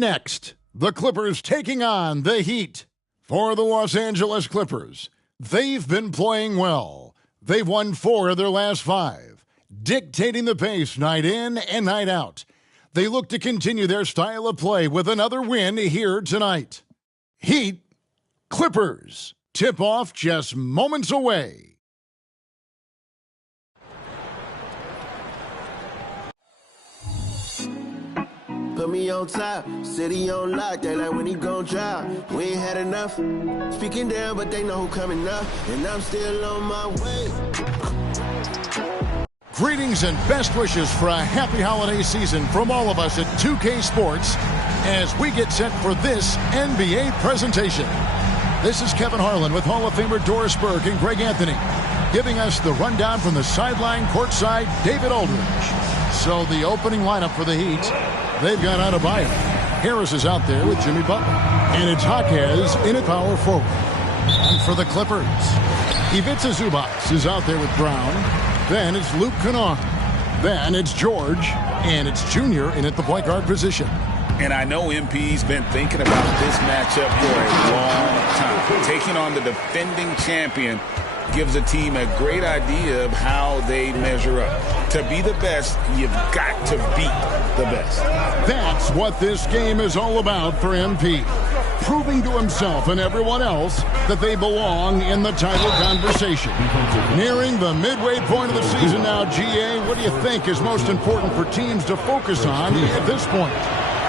next, the Clippers taking on the Heat. For the Los Angeles Clippers, they've been playing well. They've won 4 of their last 5, dictating the pace night in and night out. They look to continue their style of play with another win here tonight. Heat, Clippers, tip-off just moments away. Put me on top, city on lock, they like when he gon' drop. We ain't had enough, speaking down, but they know who coming up, and I'm still on my way. Greetings and best wishes for a happy holiday season from all of us at 2K Sports as we get set for this NBA presentation. This is Kevin Harlan with Hall of Famer Doris Burke and Greg Anthony, giving us the rundown from the sideline courtside, David Aldridge. So the opening lineup for the Heat, they've got Adebayo. Harris is out there with Jimmy Butler. And it's Jaquez in at power forward. And for the Clippers, Ivica Zubac is out there with Brown. Then it's Luke Kennard. Then it's George. And it's Junior in at the point guard position. And I know MP's been thinking about this matchup for a long time. Taking on the defending champion gives a team a great idea of how they measure up. To be the best, you've got to beat the best. That's what this game is all about for MP. Proving to himself and everyone else that they belong in the title conversation. Nearing the midway point of the season now, GA, what do you think is most important for teams to focus on at this point?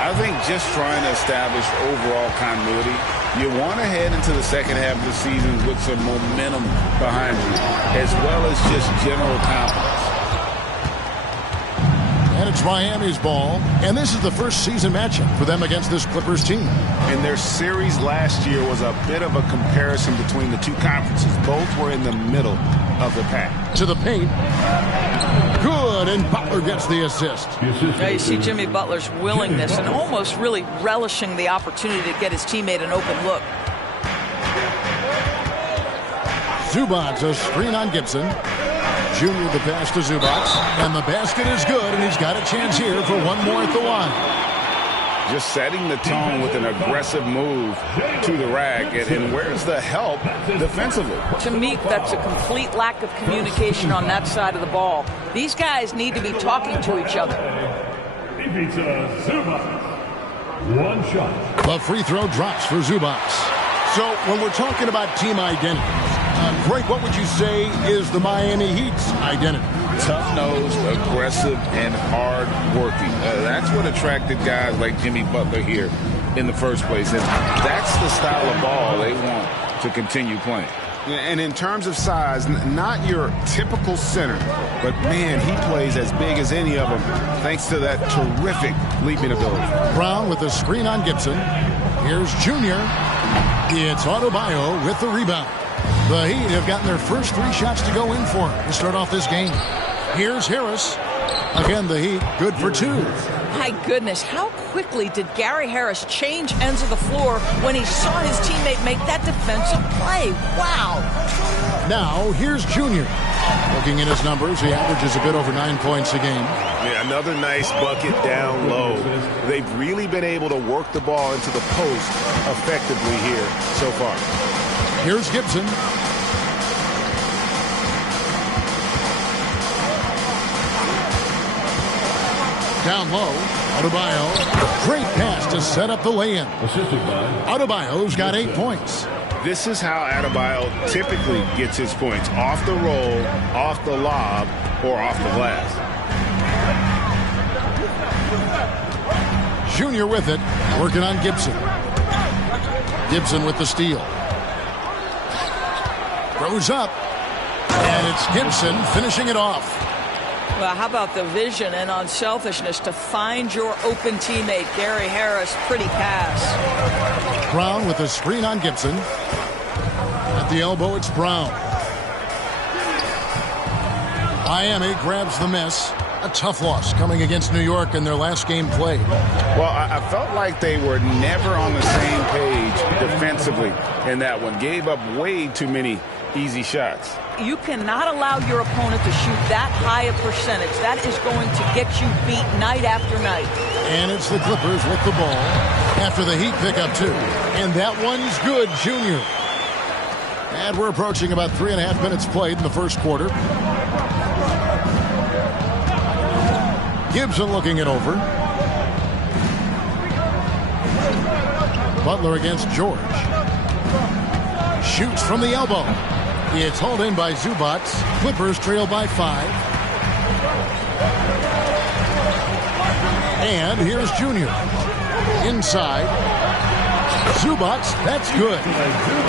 I think just trying to establish overall continuity. You want to head into the second half of the season with some momentum behind you, as well as just general confidence. And it's Miami's ball, and this is the first season matchup for them against this Clippers team. And their series last year was a bit of a comparison between the two conferences. Both were in the middle of the pack. To the paint. Good, and Butler gets the assist. Now you see Jimmy Butler's willingness and almost really relishing the opportunity to get his teammate an open look. Zubac, a screen on Gibson. Junior the pass to Zubac, and the basket is good, and he's got a chance here for one more at the line. Just setting the tone with an aggressive move to the rack, and where's the help defensively? To me, that's a complete lack of communication on that side of the ball. These guys need to be talking to each other. One shot. The free throw drops for Zubac. So when we're talking about team identity, Greg, what would you say is the Miami Heat's identity? Tough-nosed, aggressive, and hard-working. That's what attracted guys like Jimmy Butler here in the first place. And that's the style of ball they want to continue playing. And in terms of size, not your typical center, but, man, he plays as big as any of them thanks to that terrific leaping ability. Brown with the screen on Gibson. Here's Junior. It's Adebayo with the rebound. The Heat have gotten their first 3 shots to go in for him to start off this game. Here's Harris. Again, the Heat good for 2. My goodness, how quickly did Gary Harris change ends of the floor when he saw his teammate make that defensive play? Wow. Now, here's Junior. Looking at his numbers, he averages a bit over 9 points a game. Yeah, another nice bucket down low. They've really been able to work the ball into the post effectively here so far. Here's Gibson. Down low, Adebayo. Great pass to set up the lay-in. Adebayo's got 8 points. This is how Adebayo typically gets his points. Off the roll, off the lob, or off the glass. Junior with it, working on Gibson. Gibson with the steal. Throws up, and it's Gibson finishing it off. Well, how about the vision and unselfishness to find your open teammate, Gary Harris? Pretty pass. Brown with a screen on Gibson. At the elbow, it's Brown. Miami grabs the miss. A tough loss coming against New York in their last game played. Well, I felt like they were never on the same page defensively in that one. Gave up way too many easy shots. You cannot allow your opponent to shoot that high a percentage. That is going to get you beat night after night. And it's the Clippers with the ball. after the Heat pick up 2. And that one's good, Junior. And we're approaching about 3.5 minutes played in the first quarter. Gibson looking it over. Butler against George. Shoots from the elbow. It's hauled in by Zubac. Clippers trail by 5. And here's Junior. Inside. Zubac, that's good.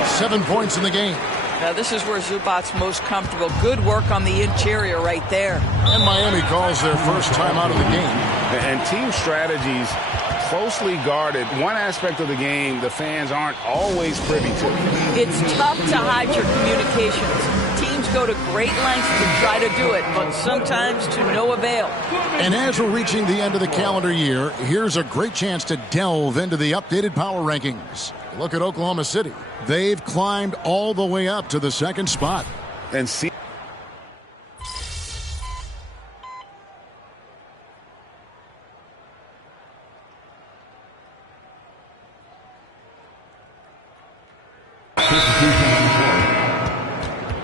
7 points in the game. Now this is where Zubac's most comfortable. Good work on the interior right there. And Miami calls their first time out of the game. And team strategies closely guarded. One aspect of the game the fans aren't always privy to. It's tough to hide your communications. Teams go to great lengths to try to do it, but sometimes to no avail. And as we're reaching the end of the calendar year, here's a great chance to delve into the updated power rankings. Look at Oklahoma City. They've climbed all the way up to the 2nd spot. And see.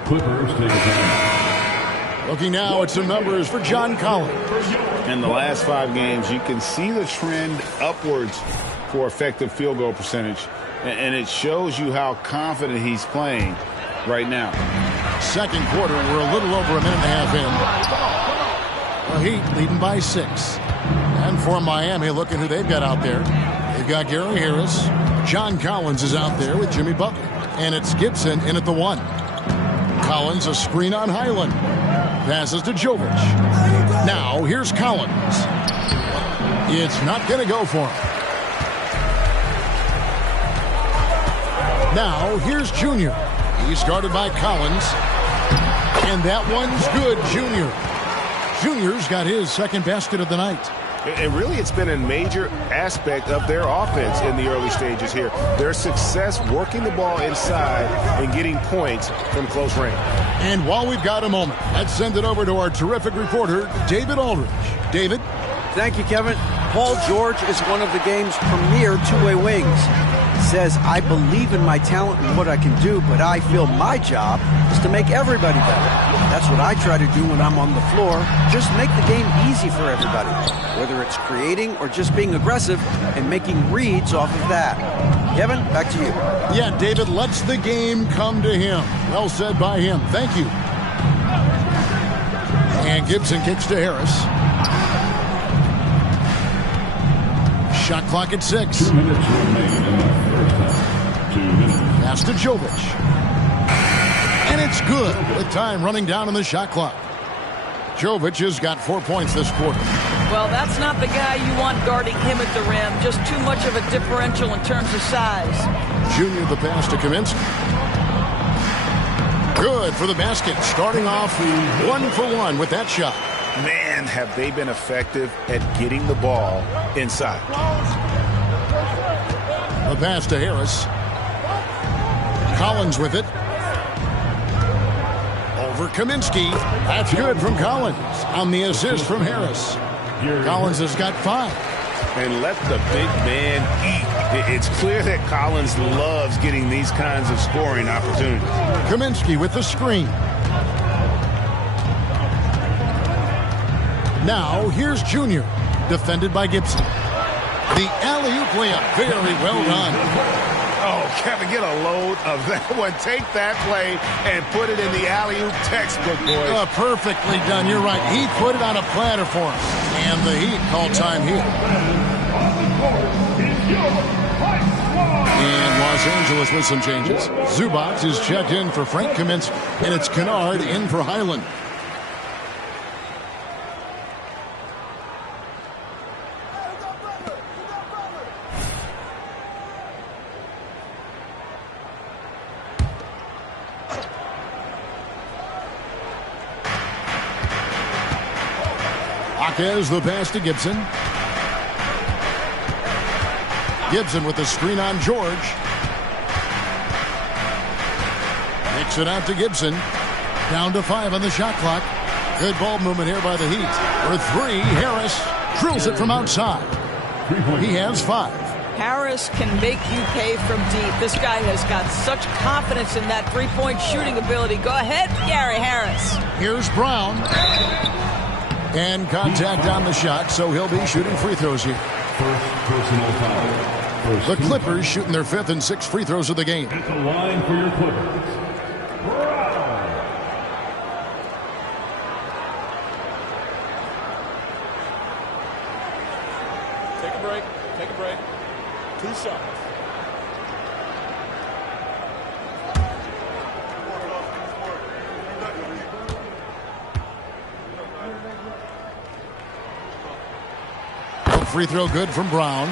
Clippers take a time. Looking now at some numbers for John Collins. In the last 5 games, you can see the trend upwards for effective field goal percentage. And it shows you how confident he's playing right now. Second quarter, we're a little over a minute and a half in. The Heat leading by 6. And for Miami, look at who they've got out there. They've got Gary Harris. John Collins is out there with Jimmy Butler. And it's Gibson in at the 1. Collins, a screen on Highland. Passes to Jovic. Now, here's Collins. It's not going to go for him. Now, here's Junior. He's guarded by Collins. And that one's good, Junior. Junior's got his second basket of the night. And really, it's been a major aspect of their offense in the early stages here. Their success working the ball inside and getting points from close range. And while we've got a moment, let's send it over to our terrific reporter, David Aldridge. David? Thank you, Kevin. Paul George is one of the game's premier two-way wings. Says, I believe in my talent and what I can do, but I feel my job is to make everybody better. That's what I try to do when I'm on the floor. Just make the game easy for everybody, whether it's creating or just being aggressive and making reads off of that. Kevin, back to you. Yeah, David lets the game come to him. Well said by him. Thank you. And Gibson kicks to Harris. Shot clock at 6. 2 minutes remaining in the first half. 2 minutes. Pass to Jovic. And it's good with time running down on the shot clock. Jovic has got 4 points this quarter. Well, that's not the guy you want guarding him at the rim. Just too much of a differential in terms of size. Junior the pass to Kaminsky. Good for the basket. Starting off 1 for 1 with that shot. Man, have they been effective at getting the ball inside. The pass to Harris. Collins with it. Over Kaminsky. That's good from Collins on the assist from Harris. Collins has got 5. And let the big man eat. It's clear that Collins loves getting these kinds of scoring opportunities. Kaminsky with the screen. Now, here's Junior, defended by Gibson. The alley-oop layup, very well done. Oh, Kevin, get a load of that one. Take that play and put it in the alley-oop textbook, boys. Perfectly done. You're right. He put it on a platter for us. And the Heat call time here. And Los Angeles with some changes. Zubac is checked in for Frank Kaminsky, and it's Kennard in for Highland. Is the pass to Gibson. Gibson with the screen on George. Kicks it out to Gibson. Down to 5 on the shot clock. Good ball movement here by the Heat. For 3, Harris drills it from outside. He has 5. Harris can make you pay from deep. This guy has got such confidence in that three-point shooting ability. Go ahead, Gary Harris. Here's Brown. And contact on the shot, so he'll be shooting free throws here. First personal foul. The Clippers shooting their 5th and 6th free throws of the game. At the line for your Clippers. Take a break. Take a break. 2 shots. Free throw good from Brown.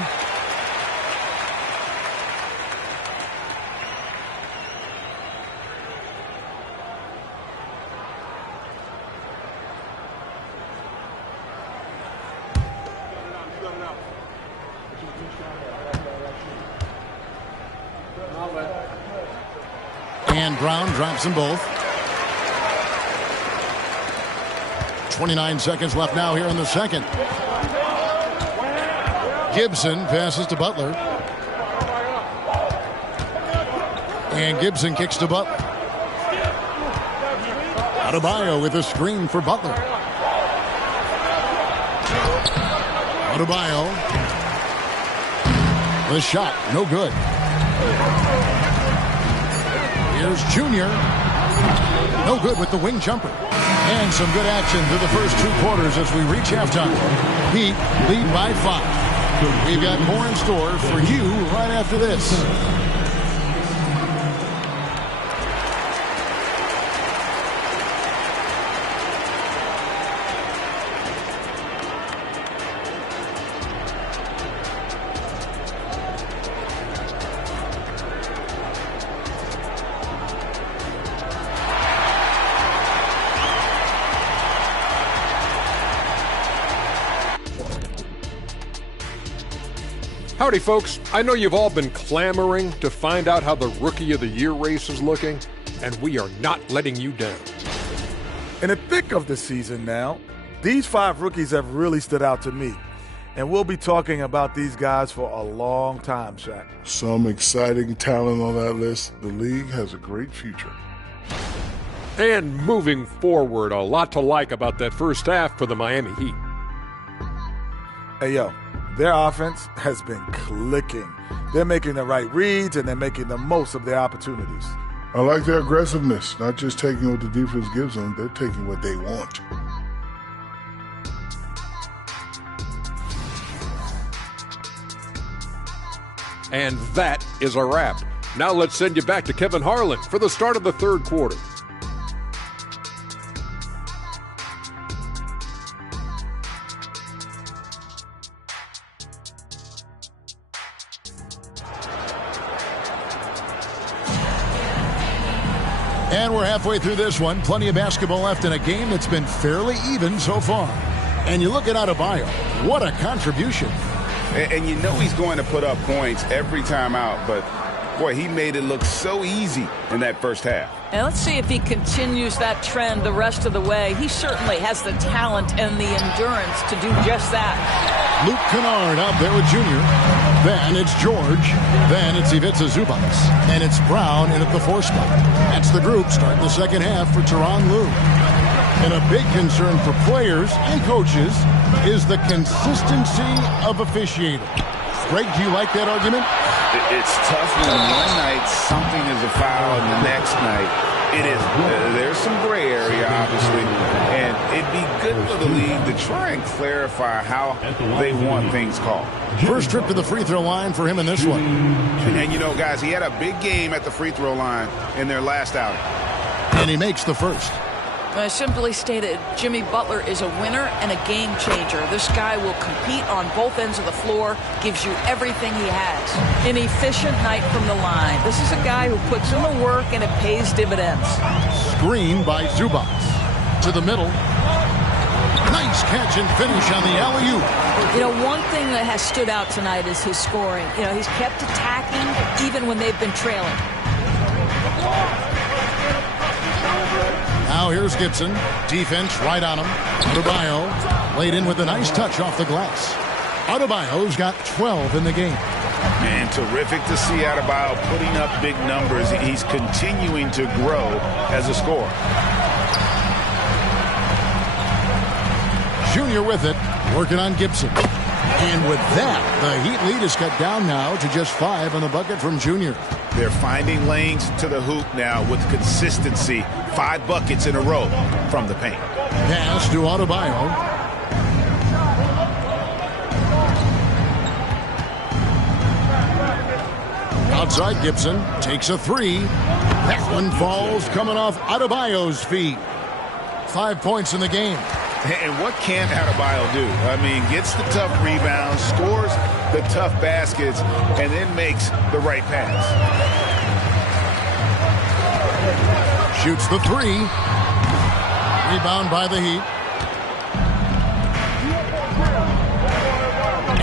And Brown drops them both. 29 seconds left now here in the second. Gibson passes to Butler. And Gibson kicks to Butler. Adebayo with a screen for Butler. Adebayo. The shot, no good. Here's Junior. No good with the wing jumper. And some good action through the first 2 quarters as we reach halftime. Heat lead by 5. We've got more in store for you right after this. Howdy, folks. I know you've all been clamoring to find out how the Rookie of the Year race is looking, and we are not letting you down. In the thick of the season now, these 5 rookies have really stood out to me. And we'll be talking about these guys for a long time, Shaq. Some exciting talent on that list. The league has a great future. And moving forward, a lot to like about that first half for the Miami Heat. Hey, yo, their offense has been clicking. They're making the right reads, and they're making the most of their opportunities. I like their aggressiveness, not just taking what the defense gives them, they're taking what they want. And that is a wrap. Now let's send you back to Kevin Harlan for the start of the third quarter. And we're halfway through this one. Plenty of basketball left in a game that's been fairly even so far. And you look at Adebayo. What a contribution. And you know he's going to put up points every time out, but boy, he made it look so easy in that first half. And let's see if he continues that trend the rest of the way. He certainly has the talent and the endurance to do just that. Luke Kennard out there with Junior. Then it's George. Then it's Ivica Zubac. And it's Brown in at the 4 spot. That's the group starting the second half for Tyronn Lue. And a big concern for players and coaches is the consistency of officiating. Greg, do you like that argument? It's tough when one night something is a foul and the next night it isn't. There's some gray area, obviously, and it'd be good for the league to try and clarify how they want things called. First trip to the free throw line for him in this one. And you know, guys, he had a big game at the free throw line in their last outing. And he makes the first. Simply stated, Jimmy Butler is a winner and a game changer. This guy will compete on both ends of the floor, gives you everything he has. An efficient night from the line. This is a guy who puts in the work and it pays dividends. Screen by Zubac. To the middle. Nice catch and finish on the alley-oop. You know, one thing that has stood out tonight is his scoring. You know, he's kept attacking even when they've been trailing. Now here's Gibson. Defense right on him. Adebayo laid in with a nice touch off the glass. Adebayo's got 12 in the game. And terrific to see Adebayo putting up big numbers. He's continuing to grow as a scorer. Junior with it, working on Gibson. And with that, the Heat lead is cut down now to just 5 on the bucket from Junior. They're finding lanes to the hoop now with consistency. 5 buckets in a row from the paint. Pass to Adebayo. Outside Gibson takes a 3. That one falls coming off Adebayo's feet. 5 points in the game. And what can Adebayo do? I mean, gets the tough rebounds, scores the tough baskets, and then makes the right pass. Shoots the 3. Rebound by the Heat.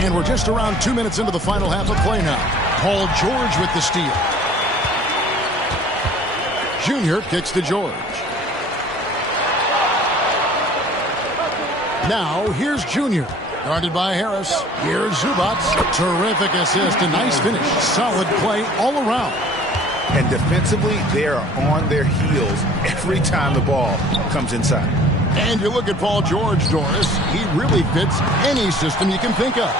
And we're just around 2 minutes into the final half of play now. Paul George with the steal. Junior kicks to George. Now, here's Junior. Guarded by Harris. Here's Zubac. Terrific assist. A nice finish. Solid play all around. And defensively, they are on their heels every time the ball comes inside. And you look at Paul George, Doris. He really fits any system you can think of.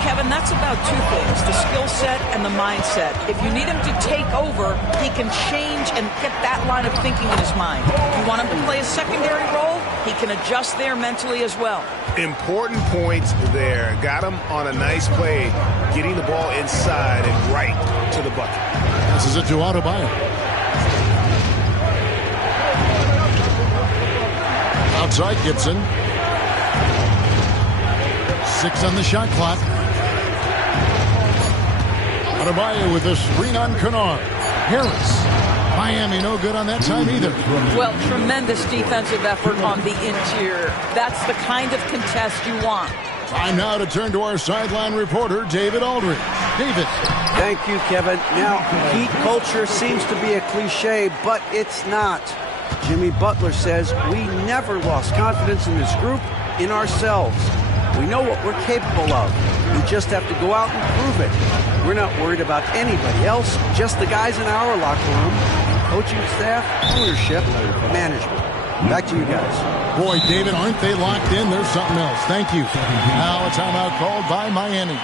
Kevin, that's about 2 things, the skill set and the mindset. If you need him to take over, he can change and get that line of thinking in his mind. You want him to play a secondary role, he can adjust there mentally as well. Important points there. Got him on a nice play, getting the ball inside and right to the bucket. This is it to Adebayo. Outside Gibson. 6 on the shot clock. Adebayo with a screen on Kennard. Harris. Miami no good on that time either. Well, tremendous defensive effort on the interior. That's the kind of contest you want. Time now to turn to our sideline reporter, David Aldridge. David. Thank you, Kevin. Now, Heat culture seems to be a cliche, but it's not. Jimmy Butler says we never lost confidence in this group, in ourselves. We know what we're capable of. We just have to go out and prove it. We're not worried about anybody else, just the guys in our locker room, coaching staff, ownership, management. Back to you guys. Boy, David, aren't they locked in? There's something else. Thank you. Now a timeout called by Miami.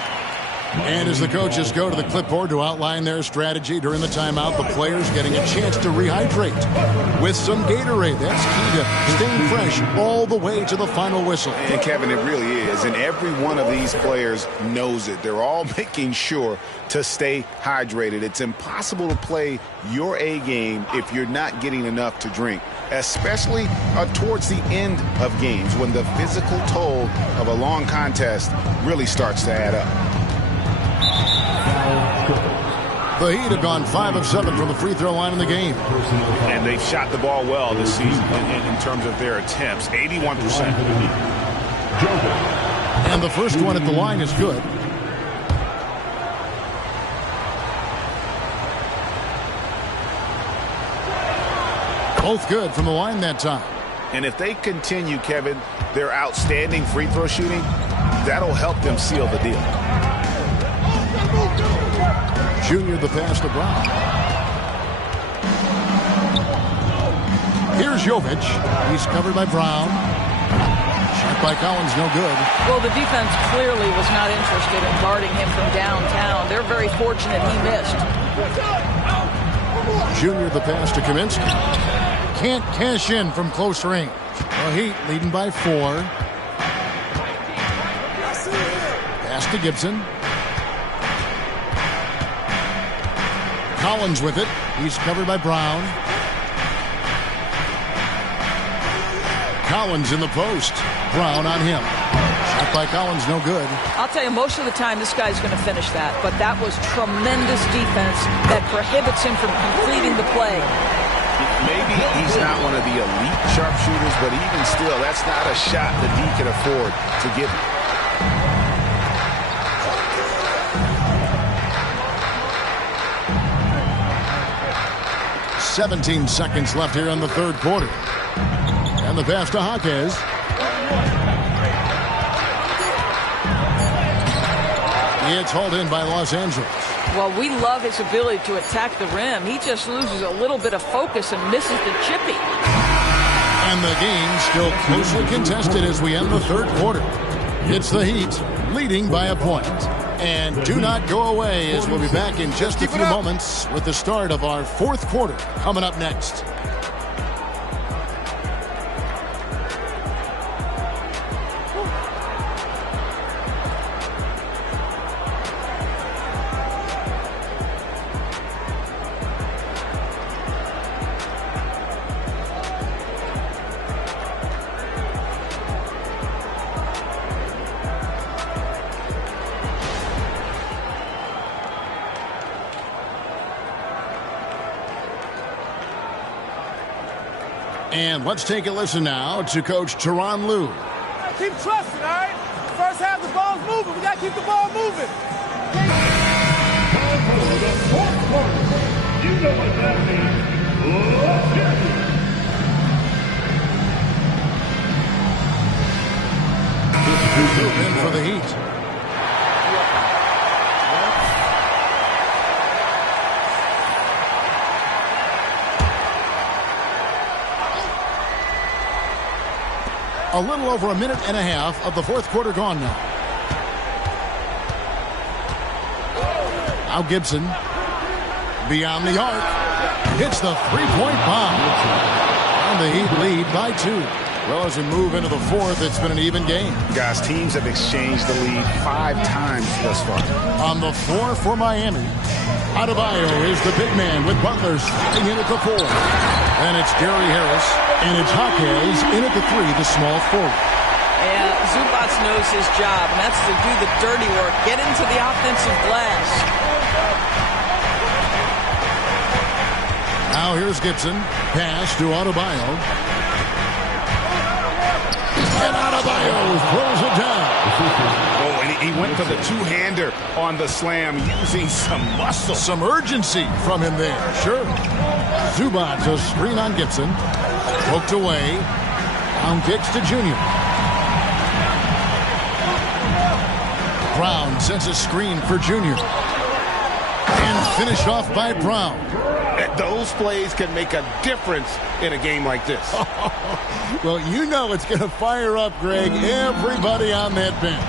And as the coaches go to the clipboard to outline their strategy during the timeout, the players getting a chance to rehydrate with some Gatorade. That's key to staying fresh all the way to the final whistle. And Kevin, it really is. And every one of these players knows it. They're all making sure to stay hydrated. It's impossible to play your A game if you're not getting enough to drink, especially towards the end of games when the physical toll of a long contest really starts to add up. The Heat have gone 5 of 7 from the free throw line in the game. And they've shot the ball well this season in terms of their attempts, 81%. And the first one at the line is good. Both good from the line that time. And if they continue, Kevin, their outstanding free throw shooting, that'll help them seal the deal. Junior the pass to Brown. Here's Jovic. He's covered by Brown. Shot by Collins, no good. Well, the defense clearly was not interested in guarding him from downtown. They're very fortunate he missed. Junior the pass to Kaminsky. Can't cash in from close range. The Heat leading by 4. Pass to Gibson. Collins with it. He's covered by Brown. Collins in the post. Brown on him. Shot by Collins, no good. I'll tell you, most of the time this guy's going to finish that, but that was tremendous defense that prohibits him from completing the play. Maybe he's not one of the elite sharpshooters, but even still, that's not a shot that he can afford to give him. 17 seconds left here in the third quarter. And the pass to Jaquez. It's hauled in by Los Angeles. Well, we love his ability to attack the rim. He just loses a little bit of focus and misses the chippy. And the game still closely contested as we end the third quarter. It's the Heat leading by a point. And do not go away, as we'll be back in just a few moments with the start of our fourth quarter coming up next. And let's take a listen now to Coach Tyronn Lue. Keep trusting, all right? First half, the ball's moving. We got to keep the ball moving. You know what that means. Let's get it. In for the Heat. A little over a minute and a half of the fourth quarter gone now. Now Gibson, beyond the arc, hits the three-point bomb. And the Heat lead by 2. Well, as we move into the fourth, it's been an even game. Guys, teams have exchanged the lead 5 times thus far. On the floor for Miami, Adebayo is the big man with Butler sliding in at the 4. And it's Gary Harris, and it's Jaquez in at the 3, the small forward. Yeah, Zubac knows his job, and that's to do the dirty work, get into the offensive glass. Now here's Gibson, pass to Adebayo. And Adebayo throws it down. Oh, and he went for the two-hander on the slam, using some muscle. Some urgency from him there, sure. Zubac, a screen on Gibson. Poked away. Down kicks to Junior. Brown sends a screen for Junior. And finished off by Brown. Those plays can make a difference in a game like this. Well, you know it's going to fire up, Greg, everybody on that bench.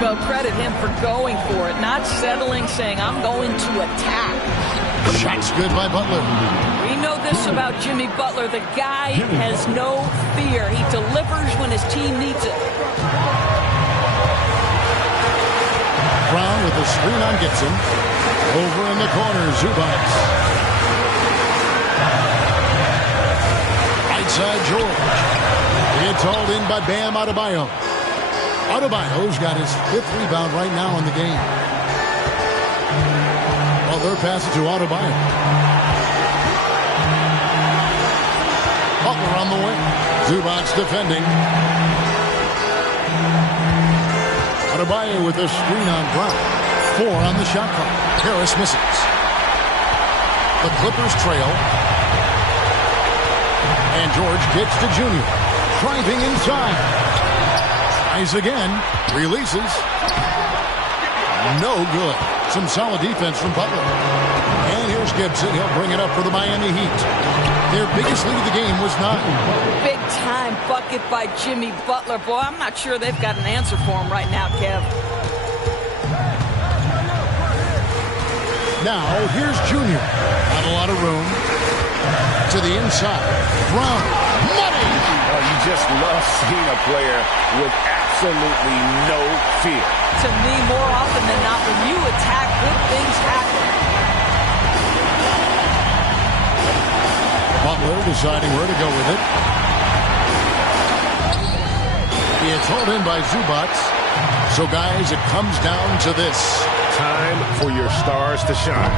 Well, credit him for going for it, not settling, saying, I'm going to attack. Shot's good by Butler. We know this about Jimmy Butler. The guy has no fear. He delivers when his team needs it. Brown with the screen on Gibson. Over in the corner, Zubac. Right side, George. It's hauled in by Bam Adebayo. Adebayo's got his 5th rebound right now in the game. Butler passes to Adebayo. Butler on the wing. Zubac defending. Adebayo with a screen on Brown. 4 on the shot clock. Harris misses. The Clippers trail. And George kicks to Junior. Driving inside. Tries again. Releases. No good. Some solid defense from Butler. And here's Gibson. He'll bring it up for the Miami Heat. Their biggest lead of the game was 9. Big-time bucket by Jimmy Butler. Boy, I'm not sure they've got an answer for him right now, Kev. Now, here's Junior. Not a lot of room. To the inside. Brown. Money! Oh, you just love seeing a player with absolutely no fear. To me, more often than not, when you attack, good things happen. Butler deciding where to go with it. It's hauled in by Zubac. So, guys, it comes down to this. Time for your stars to shine.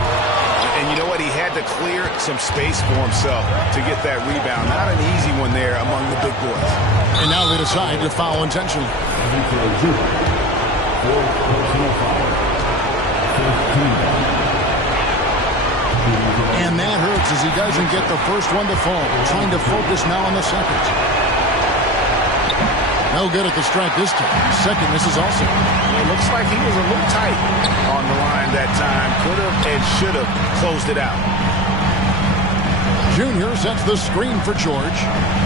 And you know what? He had to clear some space for himself to get that rebound. Not an easy one there among the big boys. And now they decide to foul intentionally. And that hurts as he doesn't get the first one to fall. Trying to focus now on the second. No good at the stripe this time. Second misses also. It looks like he was a little tight on the line that time. Could have and should have closed it out. Junior sets the screen for George.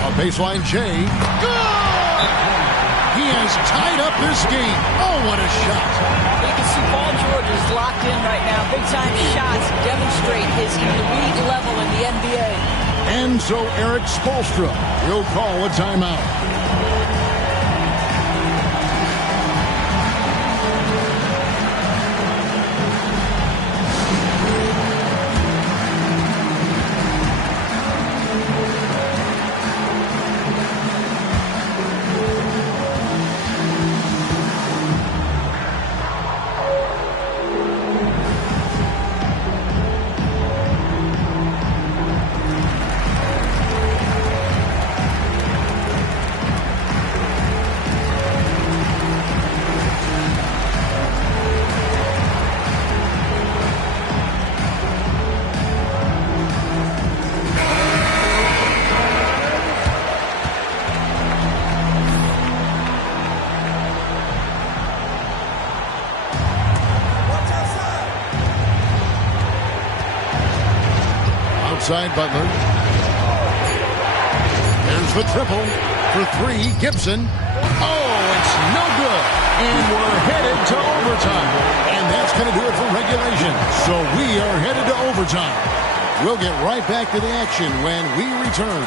A baseline J. Good! He has tied up this game. Oh, what a shot. You can see Paul George is locked in right now. Big-time shots demonstrate his elite level in the NBA. And so Eric Spoelstra will call a timeout. Outside Butler. There's the triple for three. Gibson. Oh, it's no good. And we're headed to overtime. And that's going to do it for regulation. So we are headed to overtime. We'll get right back to the action when we return.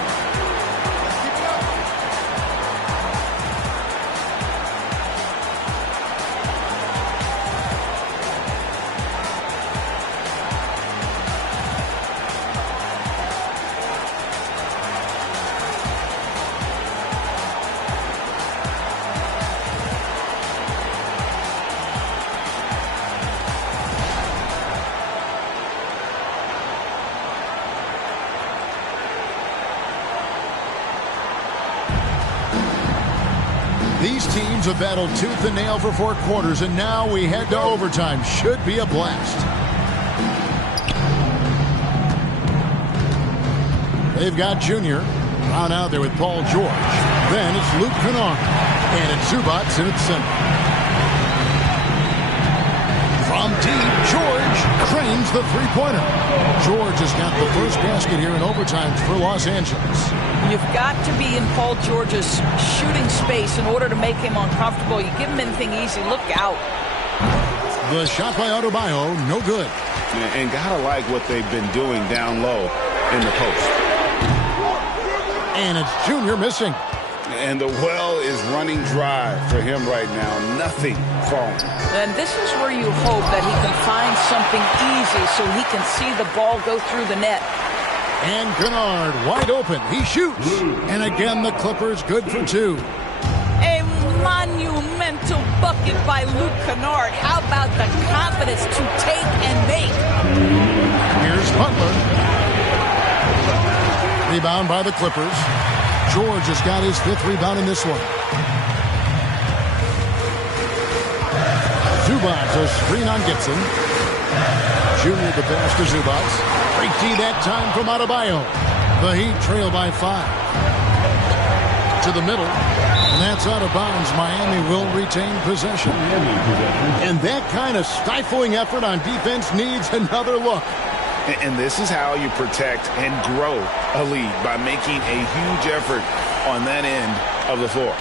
These teams have battled tooth and nail for 4 quarters, and now we head to overtime. Should be a blast. They've got Junior. Round out there with Paul George. Then it's Luke Kennard. And it's Zubats in its center. From deep, George cranes the three-pointer. George has got the first basket here in overtime for Los Angeles. You've got to be in Paul George's shooting space in order to make him uncomfortable. You give him anything easy, look out. The shot by Adebayo, no good. And gotta like what they've been doing down low in the post. And it's Junior missing. And the well is running dry for him right now. Nothing falling. And this is where you hope that he can find something easy so he can see the ball go through the net. And Kennard wide open. He shoots. And again, the Clippers good for 2. A monumental bucket by Luke Kennard. How about the confidence to take and make? Here's Butler. Rebound by the Clippers. George has got his 5th rebound in this one. Zubats a screen on Gibson. Junior the pass to Zubats. Great D that time from Adebayo. The Heat trail by 5. To the middle. And that's out of bounds. Miami will retain possession. And that kind of stifling effort on defense needs another look. And this is how you protect and grow a lead, by making a huge effort on that end of the floor.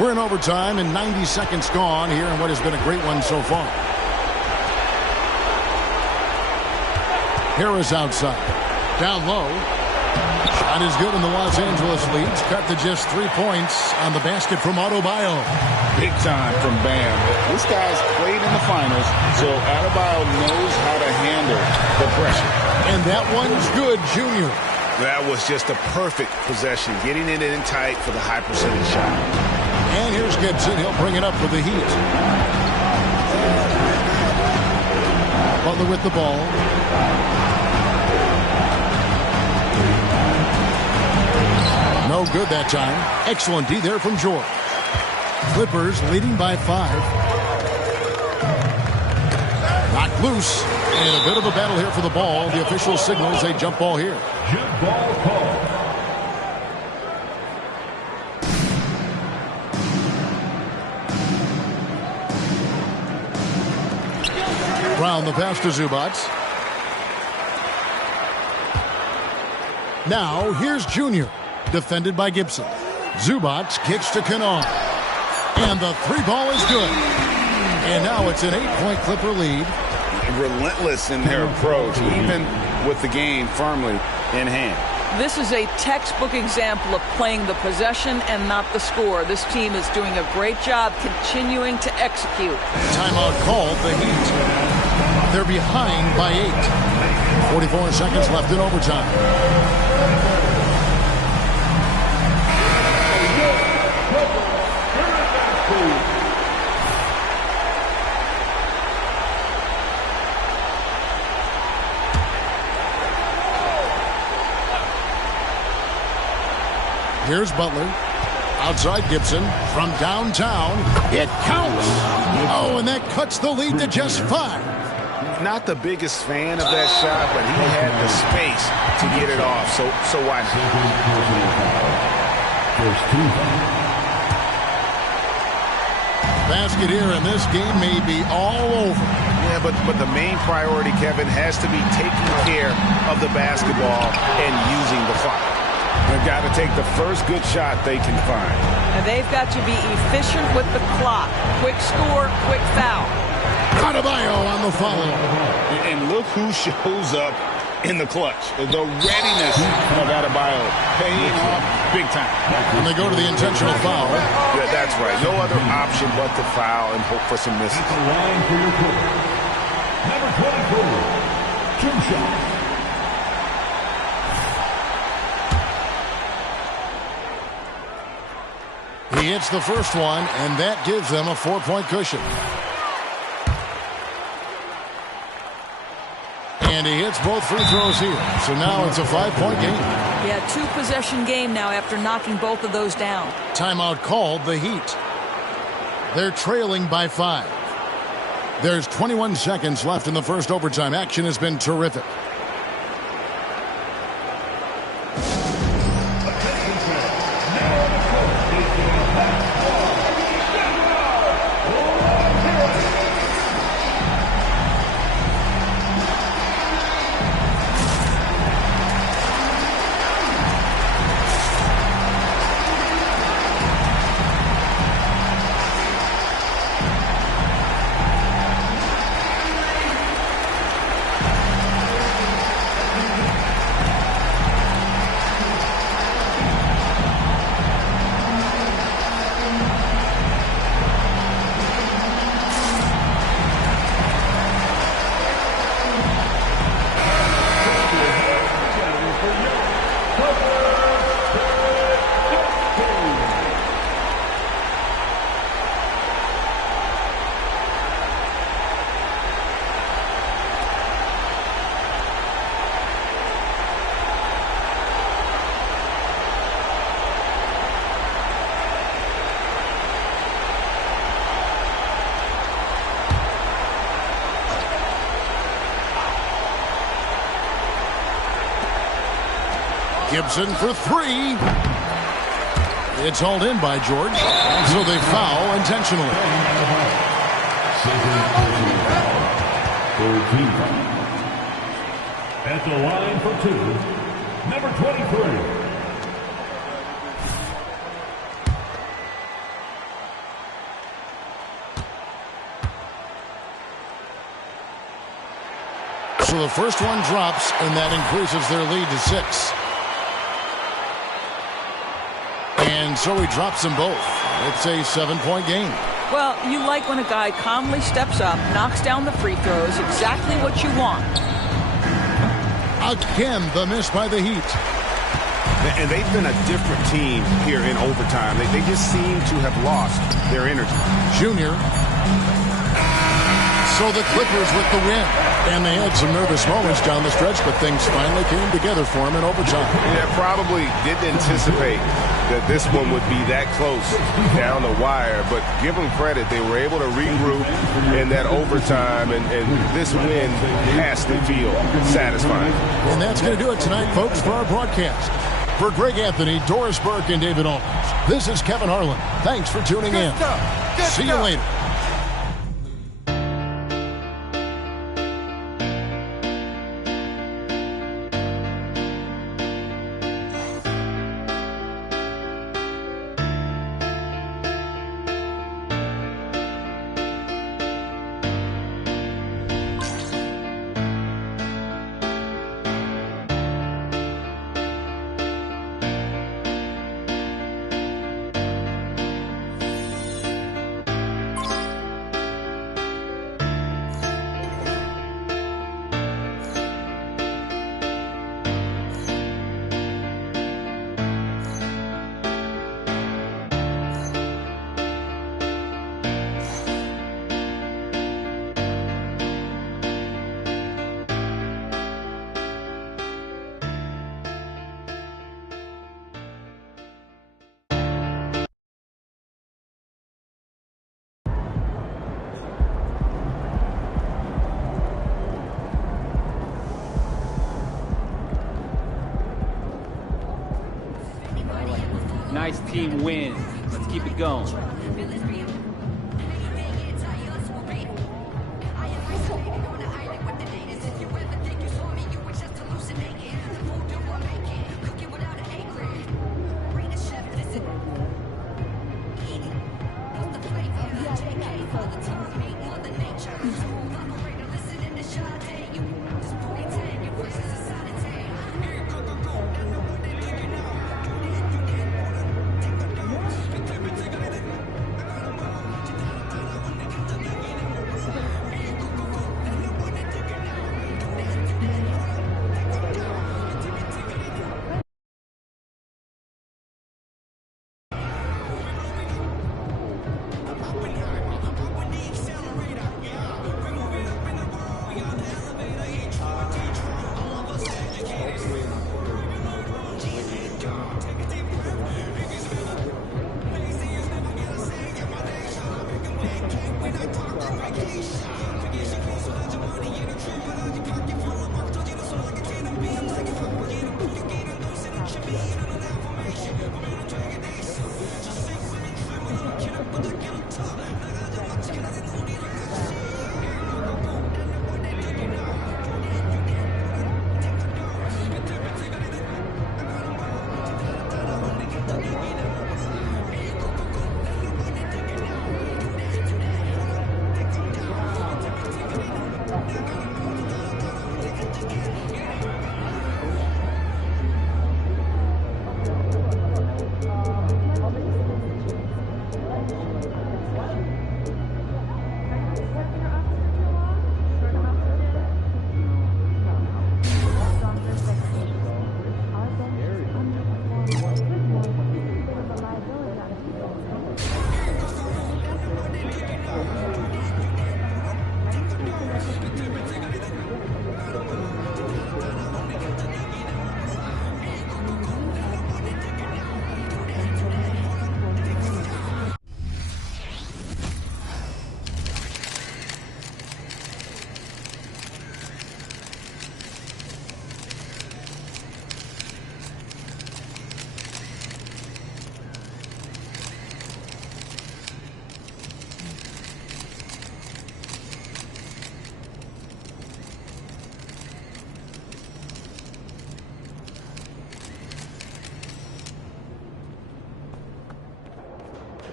We're in overtime and 90 seconds gone here in what has been a great one so far. Harris outside. Down low. Shot is good in the Los Angeles leads. Cut to just 3 points on the basket from Adebayo. Big time from Bam. This guy's played in the finals, so Adebayo knows how to handle the pressure. And that one's good, Junior. That was just a perfect possession, getting it in tight for the high percentage shot. And here's Gibson. He'll bring it up for the Heat. Butler with the ball. No good that time. Excellent D there from George. Clippers leading by 5. Knocked loose. And a bit of a battle here for the ball. The official signals a jump ball here. Jump ball call. Brown the pass to Zubac. Now here's Junior. Defended by Gibson. Zubac kicks to Kanawha. And the 3 ball is good. And now it's an 8-point Clipper lead. Relentless in their approach, even with the game firmly in hand. This is a textbook example of playing the possession and not the score. This team is doing a great job continuing to execute. Timeout called, the Heat. They're behind by 8. 44 seconds left in overtime. Here's Butler. Outside Gibson. From downtown. It counts. Oh, and that cuts the lead to just 5. Not the biggest fan of that shot, but he had the space to get it off. So why not? Basket here, and this game may be all over. Yeah, but the main priority, Kevin, has to be taking care of the basketball and using the clock. They've got to take the first good shot they can find. And they've got to be efficient with the clock. Quick score, quick foul. Adebayo on the follow. And look who shows up in the clutch. The readiness of Adebayo paying off big time. And they go to the intentional foul. Yeah, that's right. No other option but to foul and hope for some misses. Line for your Clippers. Number 24, 2 shots. He hits the first one, and that gives them a 4-point cushion. And he hits both free throws here. So now it's a 5-point game. Yeah, 2-possession game now after knocking both of those down. Timeout called, the Heat. They're trailing by 5. There's 21 seconds left in the first overtime. Action has been terrific. Gibson for 3. It's hauled in by George. So they foul intentionally. At the line for 2, number 23. So the first one drops, and that increases their lead to 6. And so he drops them both. It's a 7-point game. Well, you like when a guy calmly steps up, knocks down the free throws, exactly what you want. Again, the miss by the Heat. And they've been a different team here in overtime. They just seem to have lost their energy. Junior. So the Clippers with the win. And they had some nervous moments down the stretch, but things finally came together for them in overtime. Yeah, probably didn't anticipate that this one would be that close down the wire, but give them credit. They were able to regroup in that overtime, and this win has to feel satisfying. And that's going to do it tonight, folks, for our broadcast. For Greg Anthony, Doris Burke, and David Owens, this is Kevin Harlan. Thanks for tuning in. See you later. Nice team win. Let's keep it going.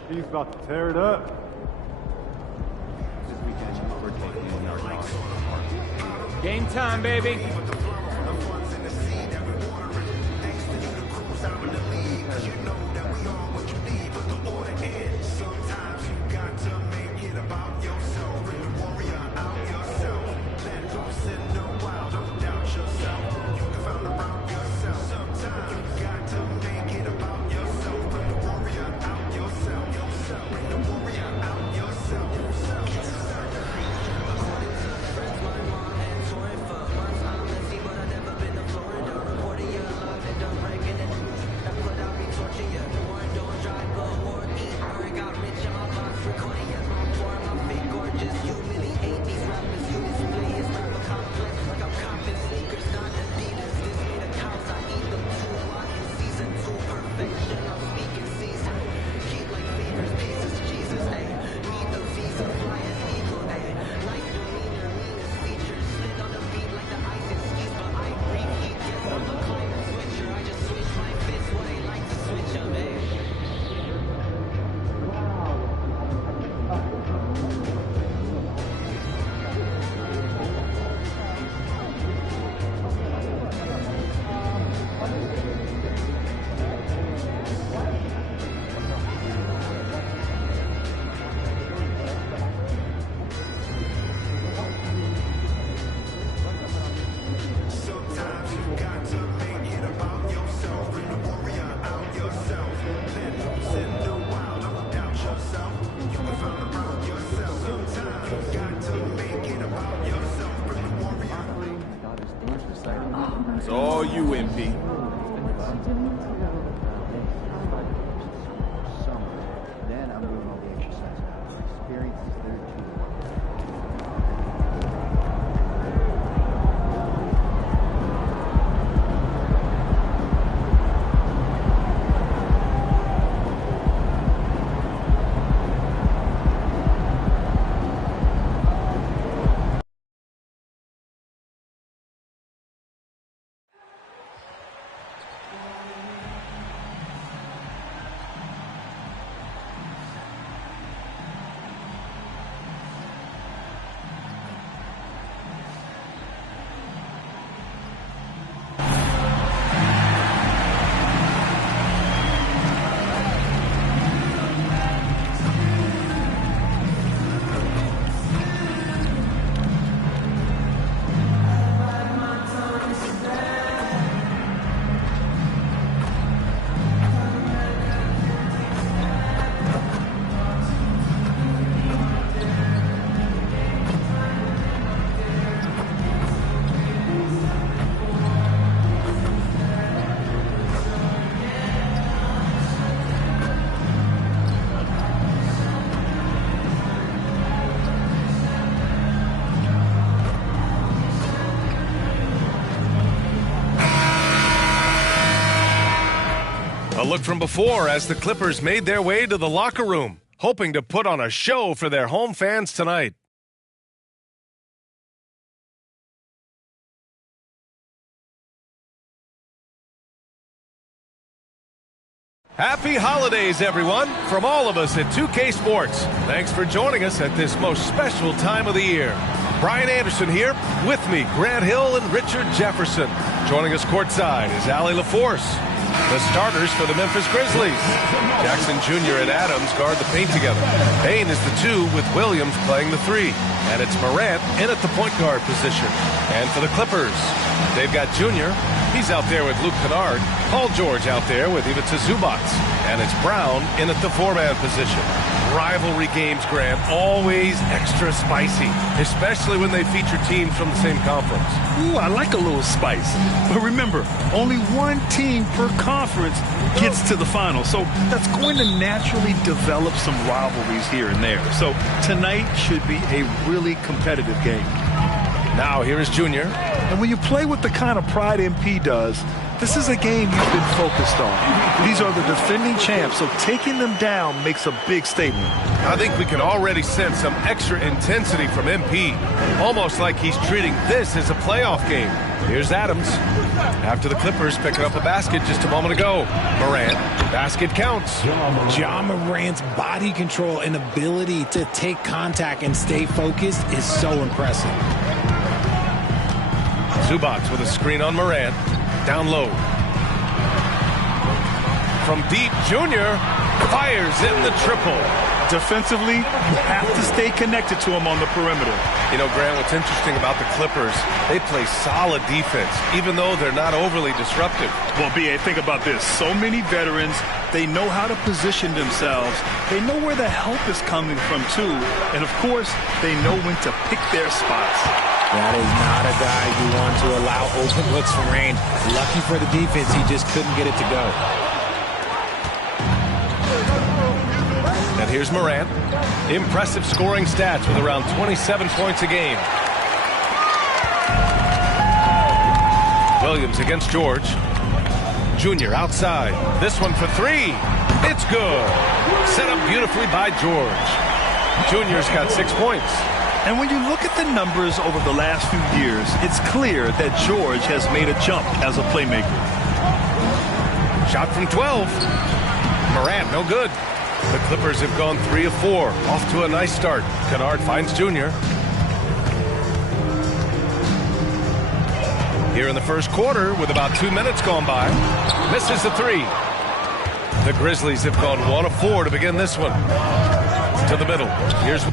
He's about to tear it up. This weekend, we're taking our guard. Game time, baby. you, MP. Then I'm doing all the exercises. Experience is there too. A look from before as the Clippers made their way to the locker room, hoping to put on a show for their home fans tonight. Happy holidays, everyone, from all of us at 2K Sports. Thanks for joining us at this most special time of the year. Brian Anderson here, with me, Grant Hill and Richard Jefferson. Joining us courtside is Allie LaForce. The starters for the Memphis Grizzlies. Jackson Jr. and Adams guard the paint together. Payne is the 2 with Williams playing the 3. And it's Morant in at the point guard position. And for the Clippers, they've got Jr. He's out there with Luke Kennard. Paul George out there with Ivica Zubac. And it's Brown in at the 4-man position. Rivalry games, Grant, always extra spicy, especially when they feature teams from the same conference. Ooh, I like a little spice. But remember, only one team per conference gets to the final. So that's going to naturally develop some rivalries here and there. So tonight should be a really competitive game. Now here is Junior. And when you play with the kind of pride MP does, this is a game you've been focused on. These are the defending champs, so taking them down makes a big statement. I think we can already sense some extra intensity from MP, almost like he's treating this as a playoff game. Here's Adams. After the Clippers picking up a basket just a moment ago. Morant, basket counts. Ja Morant's body control and ability to take contact and stay focused is so impressive. Zubac with a screen on Morant. Down low. From deep, Junior fires in the triple. Defensively, you have to stay connected to him on the perimeter. You know, Grant, what's interesting about the Clippers, they play solid defense, even though they're not overly disruptive. Well, B.A., think about this. So many veterans, they know how to position themselves. They know where the help is coming from, too. And, of course, they know when to pick their spots. That is not a guy you want to allow open looks from range. Lucky for the defense, he just couldn't get it to go. And here's Morant. Impressive scoring stats with around 27 points a game. Williams against George. Junior outside. This one for 3. It's good. Set up beautifully by George. Junior's got 6 points. And when you look at the numbers over the last few years, it's clear that George has made a jump as a playmaker. Shot from 12. Morant, no good. The Clippers have gone 3 of 4. Off to a nice start. Kennard finds Junior. Here in the first quarter, with about 2 minutes gone by, misses the 3. The Grizzlies have gone 1 of 4 to begin this one. To the middle. Here's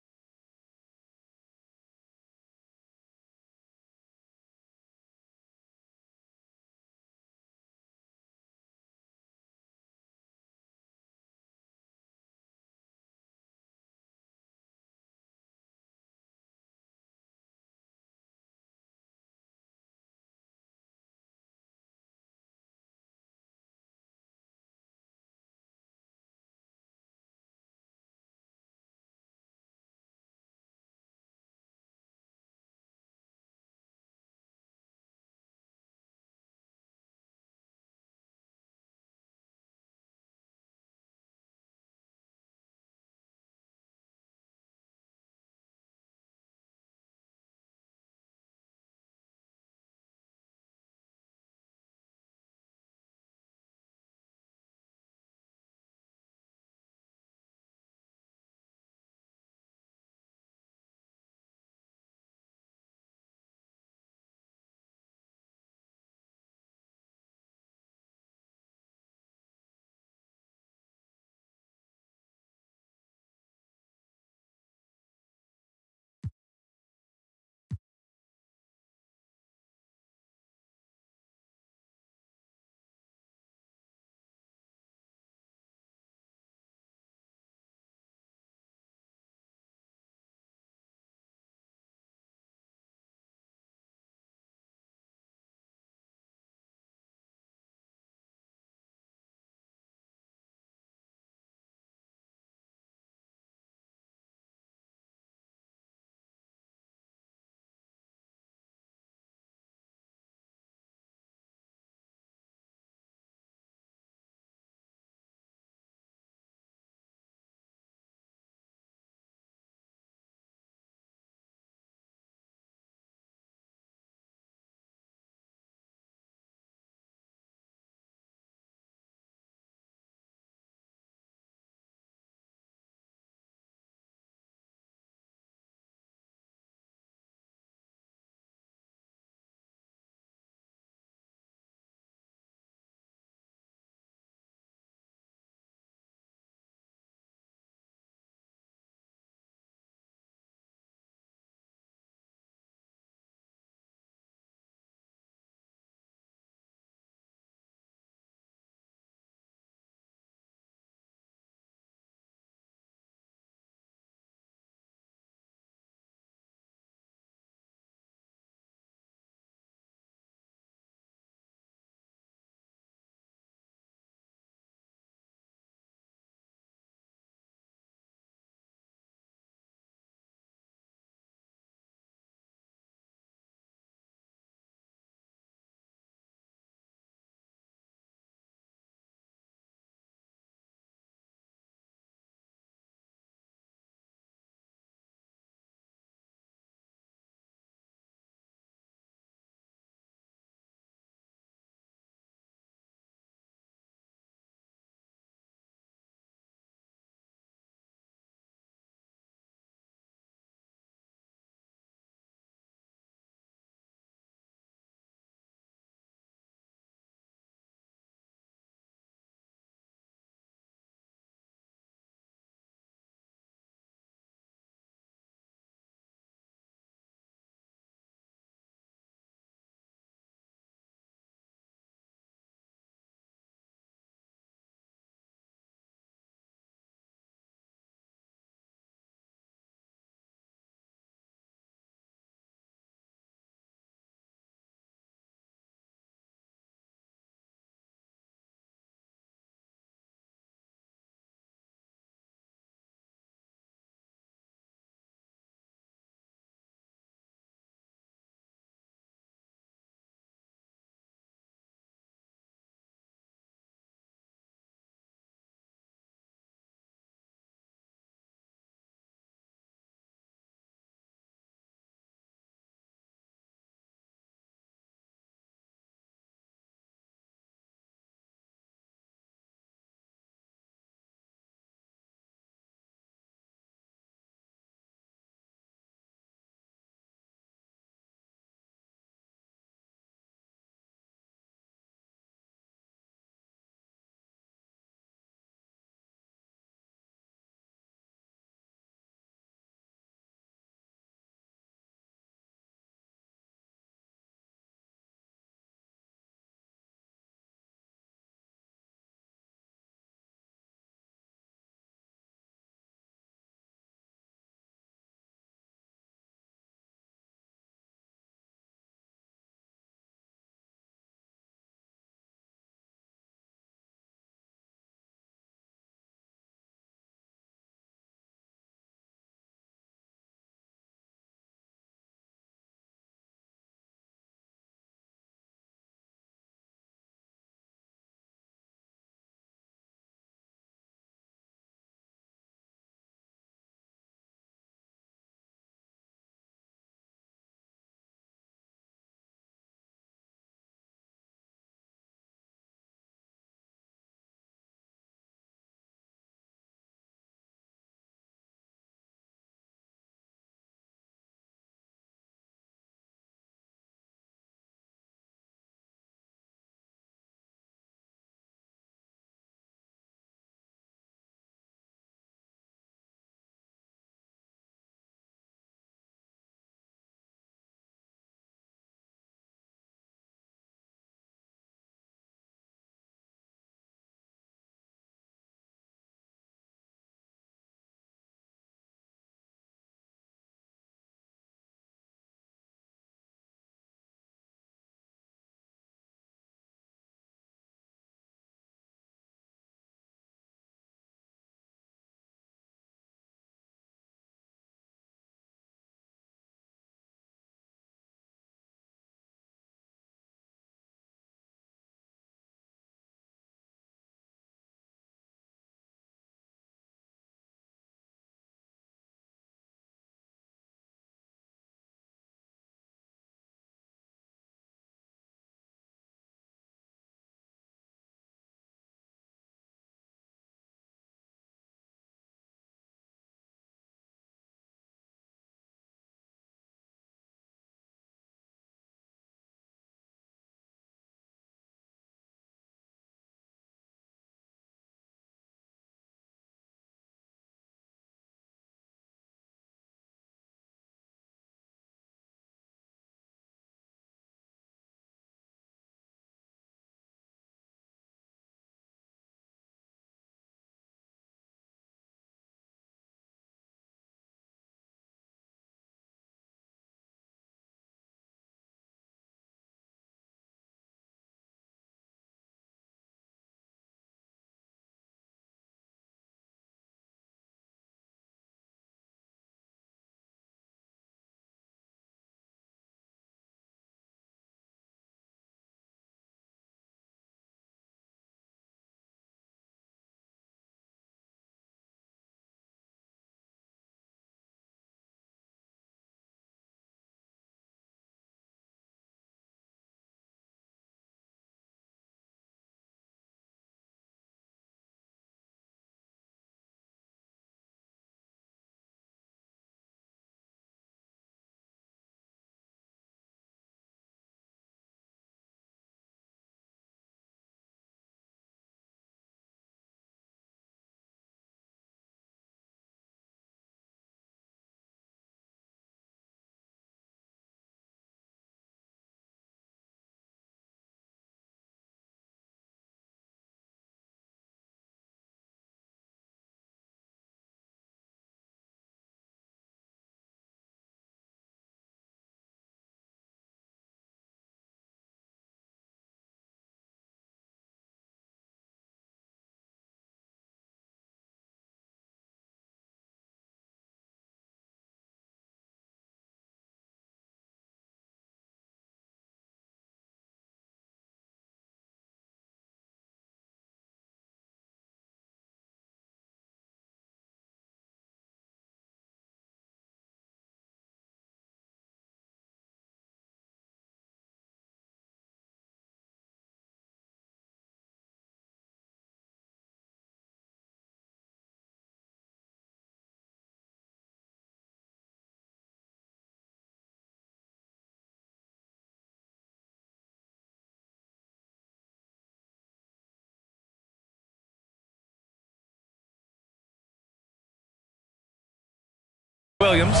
Williams.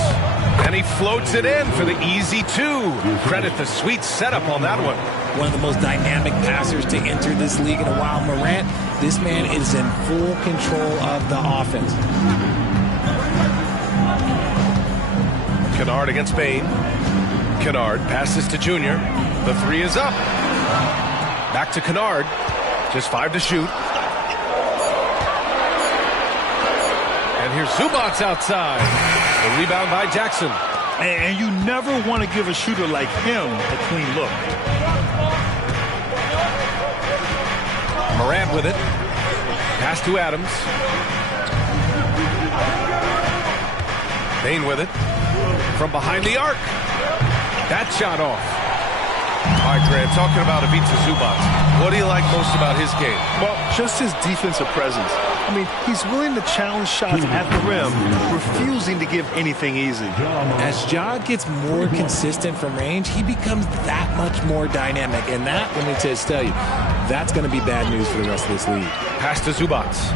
And he floats it in for the easy 2. Credit the sweet setup on that one. One of the most dynamic passers to enter this league in a while. Morant, this man is in full control of the offense. Kennard against Bain. Kennard passes to Junior. The 3 is up. Back to Kennard. Just 5 to shoot. And here's Zubats outside. The rebound by Jackson. And you never want to give a shooter like him a clean look. Morant with it. Pass to Adams. Bain with it. From behind the arc. That shot off. All right, Grant, talking about Ivica Zubats. What do you like most about his game? Well, just his defensive presence. I mean, he's willing to challenge shots at the rim, refusing to give anything easy. As Ja gets more consistent from range, he becomes that much more dynamic. And that, let me just tell you, that's going to be bad news for the rest of this league. Pass to Zubats.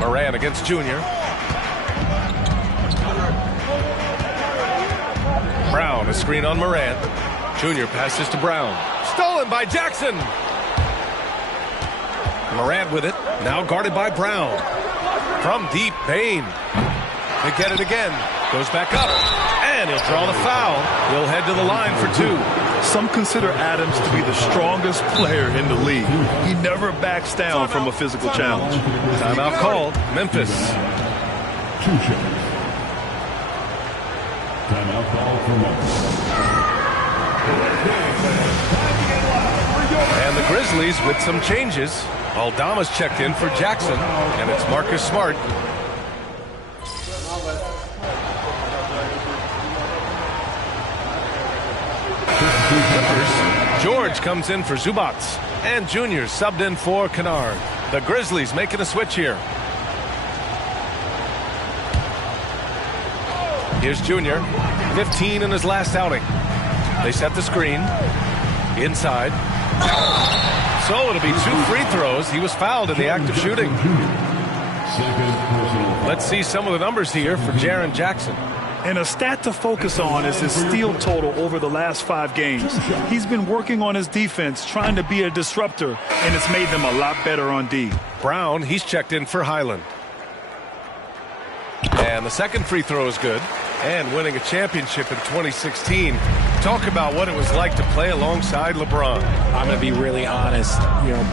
Moran against Junior. Brown, a screen on Morant. Junior passes to Brown. Stolen by Jackson. Morant with it. Now guarded by Brown. From deep, Bain. They get it again. Goes back up. And he'll draw the foul. He'll head to the line for 2. Some consider Adams to be the strongest player in the league. He never backs down from a physical challenge. Timeout called. Memphis. 2 shots. Timeout call for Memphis. And the Grizzlies with some changes. Aldama's checked in for Jackson, and it's Marcus Smart. George comes in for Zubats, and Junior subbed in for Kennard. The Grizzlies making a switch here. Here's Junior, 15 in his last outing. They set the screen. Inside. So it'll be 2 free throws. He was fouled in the act of shooting. Let's see some of the numbers here for Jaren Jackson. And a stat to focus on is his steal total over the last 5 games. He's been working on his defense, trying to be a disruptor, and it's made them a lot better on D. Brown, he's checked in for Highland. And the second free throw is good. And winning a championship in 2016. Talk about what it was like to play alongside LeBron. I'm going to be really honest,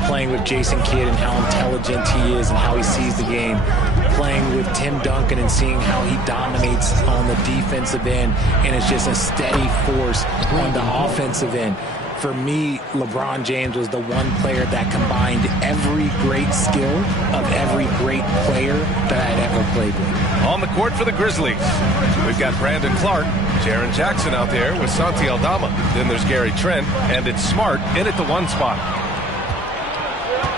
playing with Jason Kidd and how intelligent he is and how he sees the game. Playing with Tim Duncan and seeing how he dominates on the defensive end and is just a steady force on the offensive end. For me, LeBron James was the one player that combined every great skill of every great player that I'd ever played with. On the court for the Grizzlies, we've got Brandon Clark, Jaren Jackson out there with Santi Aldama. Then there's Gary Trent, and it's Smart in at the 1 spot.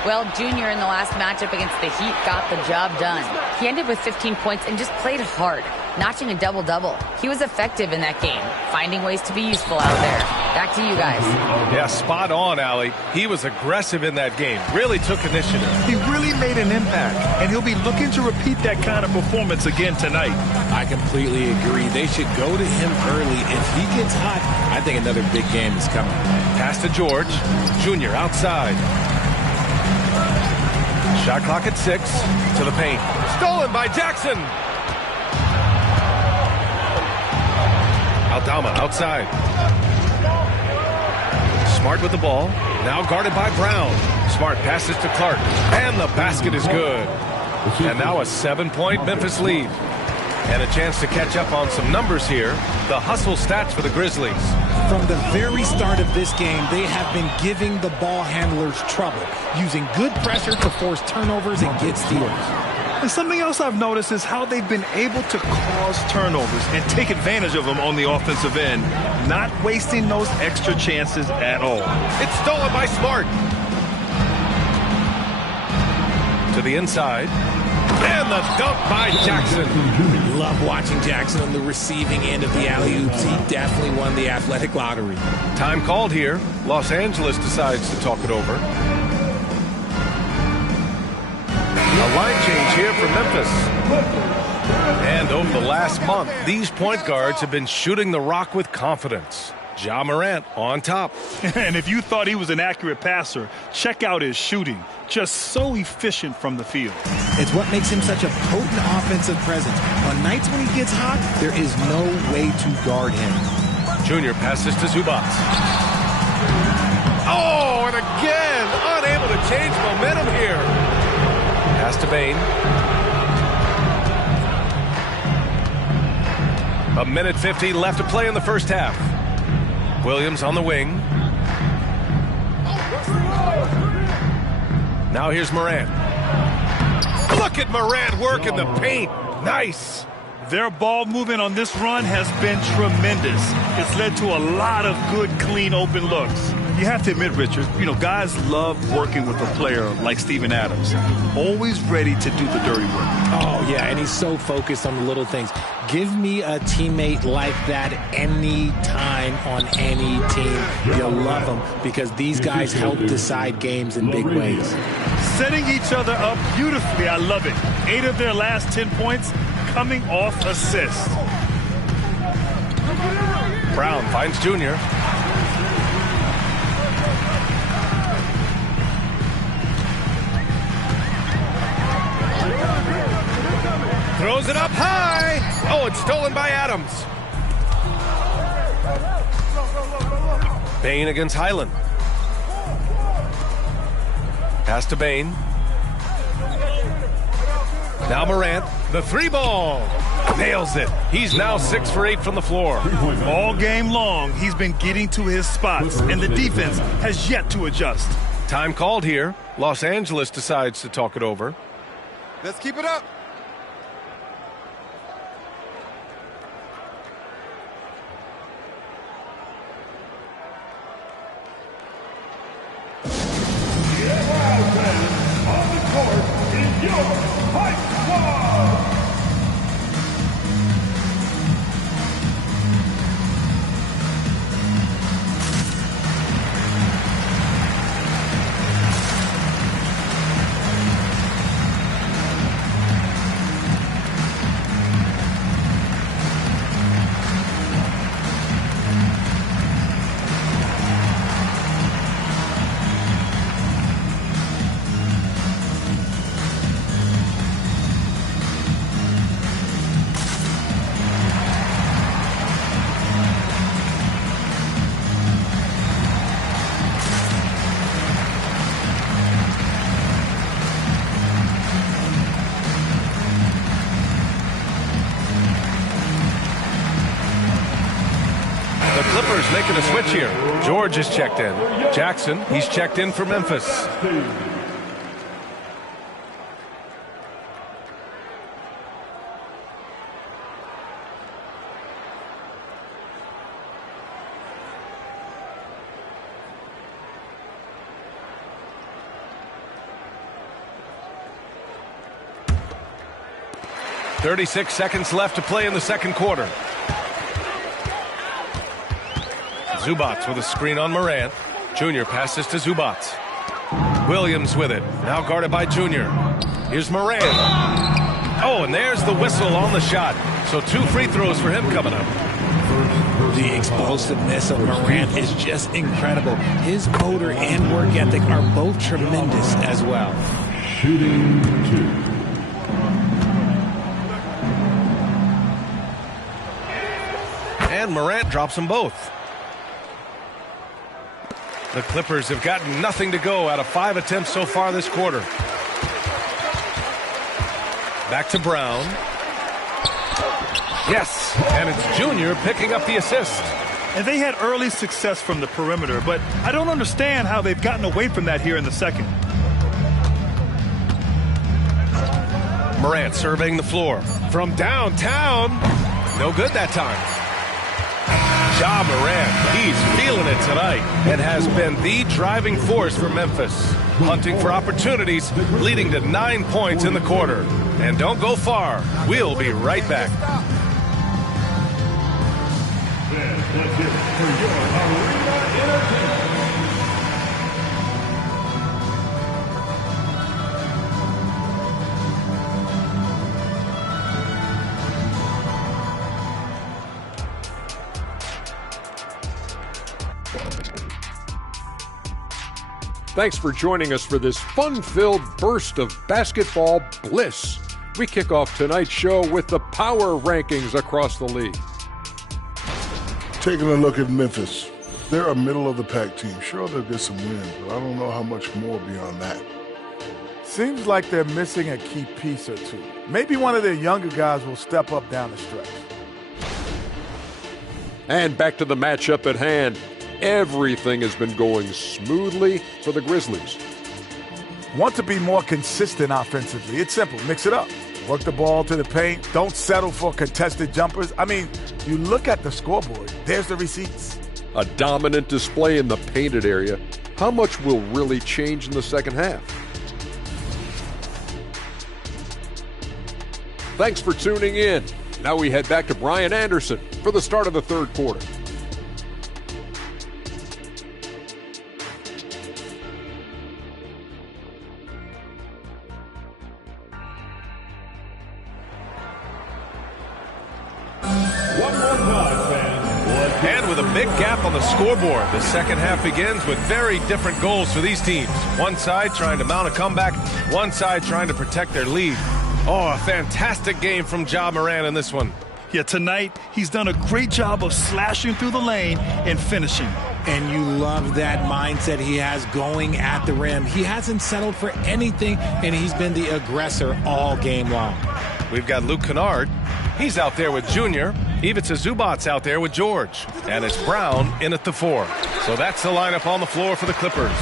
Well, Junior in the last matchup against the Heat got the job done. He ended with 15 points and just played hard, notching a double-double. He was effective in that game, finding ways to be useful out there. Back to you guys. Yeah, spot on, Allie. He was aggressive in that game, really took initiative. He really made an impact, and he'll be looking to repeat that kind of performance again tonight. I completely agree. They should go to him early. If he gets hot, I think another big game is coming. Pass to George. Junior outside. Shot clock at 6 to the paint. Stolen by Jackson. Aldama outside. Smart with the ball. Now guarded by Brown. Smart passes to Clark. And the basket is good. And now a 7-point Memphis lead. And a chance to catch up on some numbers here. The hustle stats for the Grizzlies. From the very start of this game, they have been giving the ball handlers trouble, using good pressure to force turnovers and get steals. And something else I've noticed is how they've been able to cause turnovers and take advantage of them on the offensive end, not wasting those extra chances at all. It's stolen by Smart. To the inside. And the dunk by Jackson. Love watching Jackson on the receiving end of the alley-oops. He definitely won the athletic lottery. Time called here. Los Angeles decides to talk it over. A line change here for Memphis. And over the last month, these point guards have been shooting the rock with confidence. Ja Morant on top. And if you thought he was an accurate passer, check out his shooting. Just so efficient from the field. It's what makes him such a potent offensive presence. On nights when he gets hot, there is no way to guard him. Junior passes to Zubac. Oh, and again, unable to change momentum here. Pass to Bane. A minute 50 left to play in the first half. Williams on the wing. Now here's Morant. Look at Morant work in the paint. Nice. Their ball movement on this run has been tremendous. It's led to a lot of good, clean, open looks. You have to admit, Richard, guys love working with a player like Steven Adams. Always ready to do the dirty work. Oh, yeah, and he's so focused on the little things. Give me a teammate like that any time on any team. You'll love them because these guys help decide games in big ways. Setting each other up beautifully. I love it. 8 of their last 10 points coming off assists. Brown finds Junior. Throws it up high. Oh, it's stolen by Adams. Bane against Highland. Pass to Bane. Now Morant, the 3 ball. Nails it. He's now 6 for 8 from the floor. All game long, he's been getting to his spots, and the defense has yet to adjust. Time called here. Los Angeles decides to talk it over. Let's keep it up. On the court is your Hype Squad. Clippers making a switch here. George is checked in. Jackson, he's checked in for Memphis. .36 seconds left to play in the second quarter. Zubac with a screen on Morant. Junior passes to Zubac. Williams with it. Now guarded by Junior. Here's Morant. Oh, and there's the whistle on the shot. So 2 free throws for him coming up. The explosiveness of Morant is just incredible. His motor and work ethic are both tremendous as well. Shooting 2. And Morant drops them both. The Clippers have gotten nothing to go out of 5 attempts so far this quarter. Back to Brown. Yes, and it's Junior picking up the assist. And they had early success from the perimeter, but I don't understand how they've gotten away from that here in the second. Morant surveying the floor. From downtown. No good that time. Ja Morant, he's feeling it tonight and has been the driving force for Memphis. Hunting for opportunities, leading to 9 points in the quarter. And don't go far. We'll be right back. That's it for your Arena Entertainment. Thanks for joining us for this fun-filled burst of basketball bliss. We kick off tonight's show with the power rankings across the league. Taking a look at Memphis. They're a middle-of-the-pack team. Sure, they'll get some wins, but I don't know how much more beyond that. Seems like they're missing a key piece or two. Maybe one of their younger guys will step up down the stretch. And back to the matchup at hand. Everything has been going smoothly for the Grizzlies. Want to be more consistent offensively? It's simple. Mix it up. Work the ball to the paint. Don't settle for contested jumpers. I mean, you look at the scoreboard. There's the receipts. A dominant display in the painted area. How much will really change in the second half? Thanks for tuning in. Now we head back to Brian Anderson for the start of the third quarter. And with a big gap on the scoreboard, the second half begins with very different goals for these teams. One side trying to mount a comeback, one side trying to protect their lead. Oh, a fantastic game from Ja Morant in this one. Yeah, tonight he's done a great job of slashing through the lane and finishing. And you love that mindset he has going at the rim. He hasn't settled for anything, and he's been the aggressor all game long. We've got Luke Kennard. He's out there with Junior. Ivica Zubac's out there with George. And it's Brown in at the 4. So that's the lineup on the floor for the Clippers.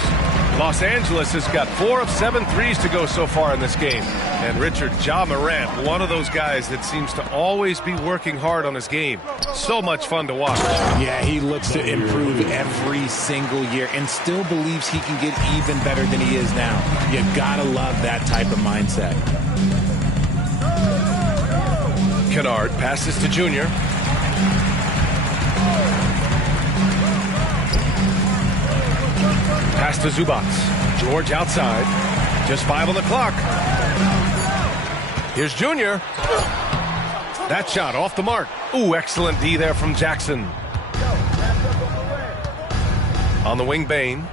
Los Angeles has got 4 of 7 threes to go so far in this game. And Richard, Ja Morant, one of those guys that seems to always be working hard on his game. So much fun to watch. Yeah, he looks to improve every single year and still believes he can get even better than he is now. You gotta love that type of mindset. Kennard passes to Junior. Pass to Zubac. George outside. Just 5 on the clock. Here's Junior. That shot off the mark. Ooh, excellent D there from Jackson. On the wing, Bane.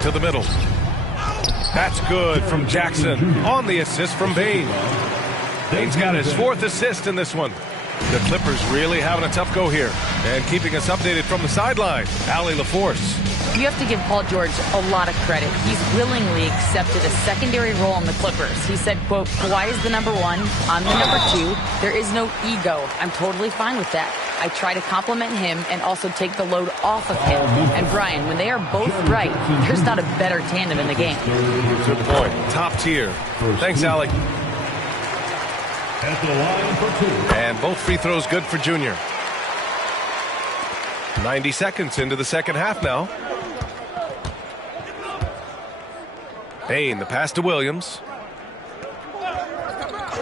To the middle. That's good from Jackson. On the assist from Bane. Bane's got his 4th assist in this one. The Clippers really having a tough go here. And keeping us updated from the sideline, Allie LaForce. You have to give Paul George a lot of credit. He's willingly accepted a secondary role in the Clippers. He said, quote, Kawhi is the number 1, I'm the number 2. There is no ego. I'm totally fine with that. I try to compliment him and also take the load off of him. And Brian, when they are both right, there's not a better tandem in the game. Good point. Top tier. Thanks, Allie. At the line for 2. And both free throws good for Junior. 90 seconds into the second half now. Bane, the pass to Williams.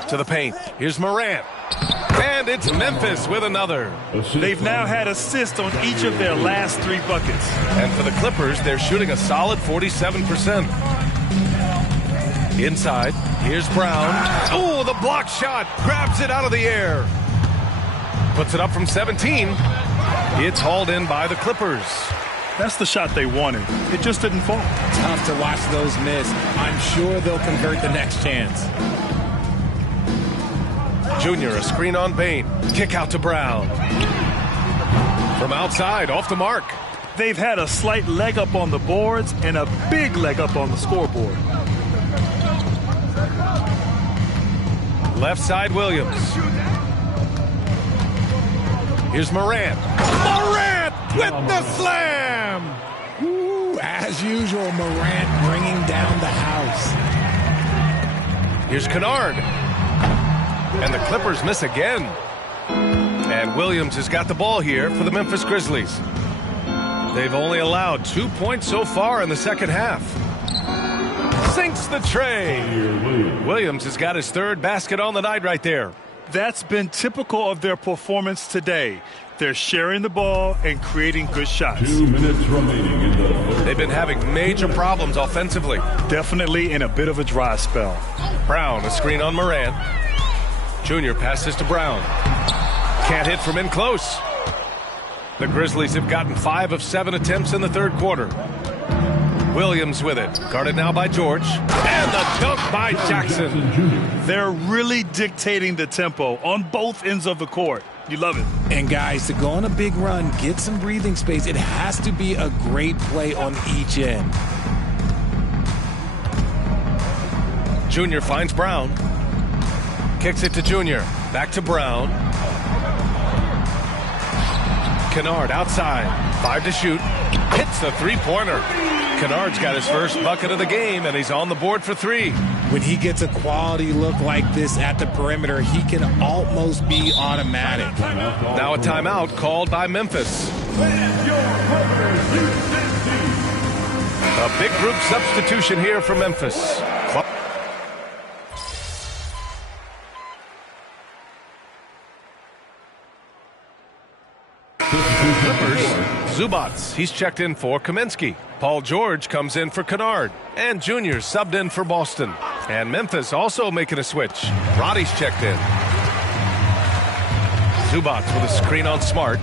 To the paint. Here's Morant. And it's Memphis with another. They've now had assists on each of their last 3 buckets. And for the Clippers, they're shooting a solid 47%. Inside, here's Brown. Oh, the block shot. Grabs it out of the air. Puts it up from 17. It's hauled in by the Clippers. That's the shot they wanted. It just didn't fall. Tough to watch those miss. I'm sure they'll convert the next chance. Junior, a screen on Bane. Kick out to Brown. From outside, off the mark. They've had a slight leg up on the boards and a big leg up on the scoreboard. Left side, Williams. Here's Morant. Morant with the slam! Ooh, as usual, Morant bringing down the house. Here's Kennard. And the Clippers miss again. And Williams has got the ball here for the Memphis Grizzlies. They've only allowed 2 points so far in the second half. Sinks the tray. Williams has got his 3rd basket on the night right there. That's been typical of their performance today. They're sharing the ball and creating good shots. 2 minutes remaining in the third. They've been having major problems offensively. Definitely in a bit of a dry spell. Brown, a screen on Morant. Junior passes to Brown. Can't hit from in close. The Grizzlies have gotten 5 of 7 attempts in the third quarter. Williams with it. Guarded now by George. And the dunk by Jackson. They're really dictating the tempo on both ends of the court. You love it. And guys, to go on a big run, get some breathing space, it has to be a great play on each end. Junior finds Brown. Kicks it to Junior. Back to Brown. Kennard outside. 5 to shoot. Hits the three-pointer. Kennard's got his first bucket of the game, and he's on the board for 3. When he gets a quality look like this at the perimeter, he can almost be automatic. Now a timeout called by Memphis. A big group substitution here for Memphis. Clippers, Zubats. He's checked in for Kaminsky. Paul George comes in for Kennard. And Junior subbed in for Boston. And Memphis also making a switch. Roddy's checked in. Zubats with a screen on Smart.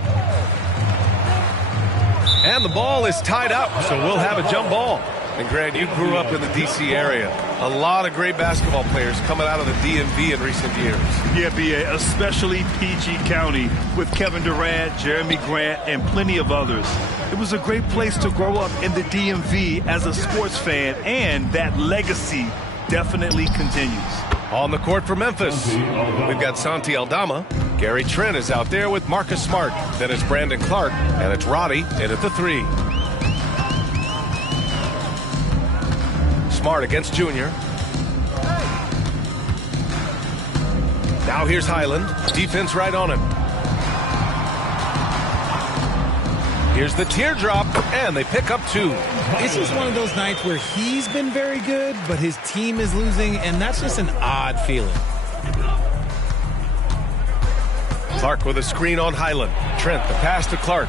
And the ball is tied up, so we'll have a jump ball. And Grant, you grew up in the D.C. area. A lot of great basketball players coming out of the DMV in recent years. Yeah, B.A., especially PG County with Kevin Durant, Jeremy Grant, and plenty of others. It was a great place to grow up in the DMV as a sports fan, and that legacy definitely continues. On the court for Memphis, we've got Santi Aldama. Gary Trent is out there with Marcus Smart. Then it's Brandon Clark, and it's Roddy in at the 3. Smart against Junior. Now here's Highland. Defense right on him. Here's the teardrop, and they pick up 2. It's just one of those nights where he's been very good, but his team is losing, and that's just an odd feeling. Clark with a screen on Highland. Trent, the pass to Clark.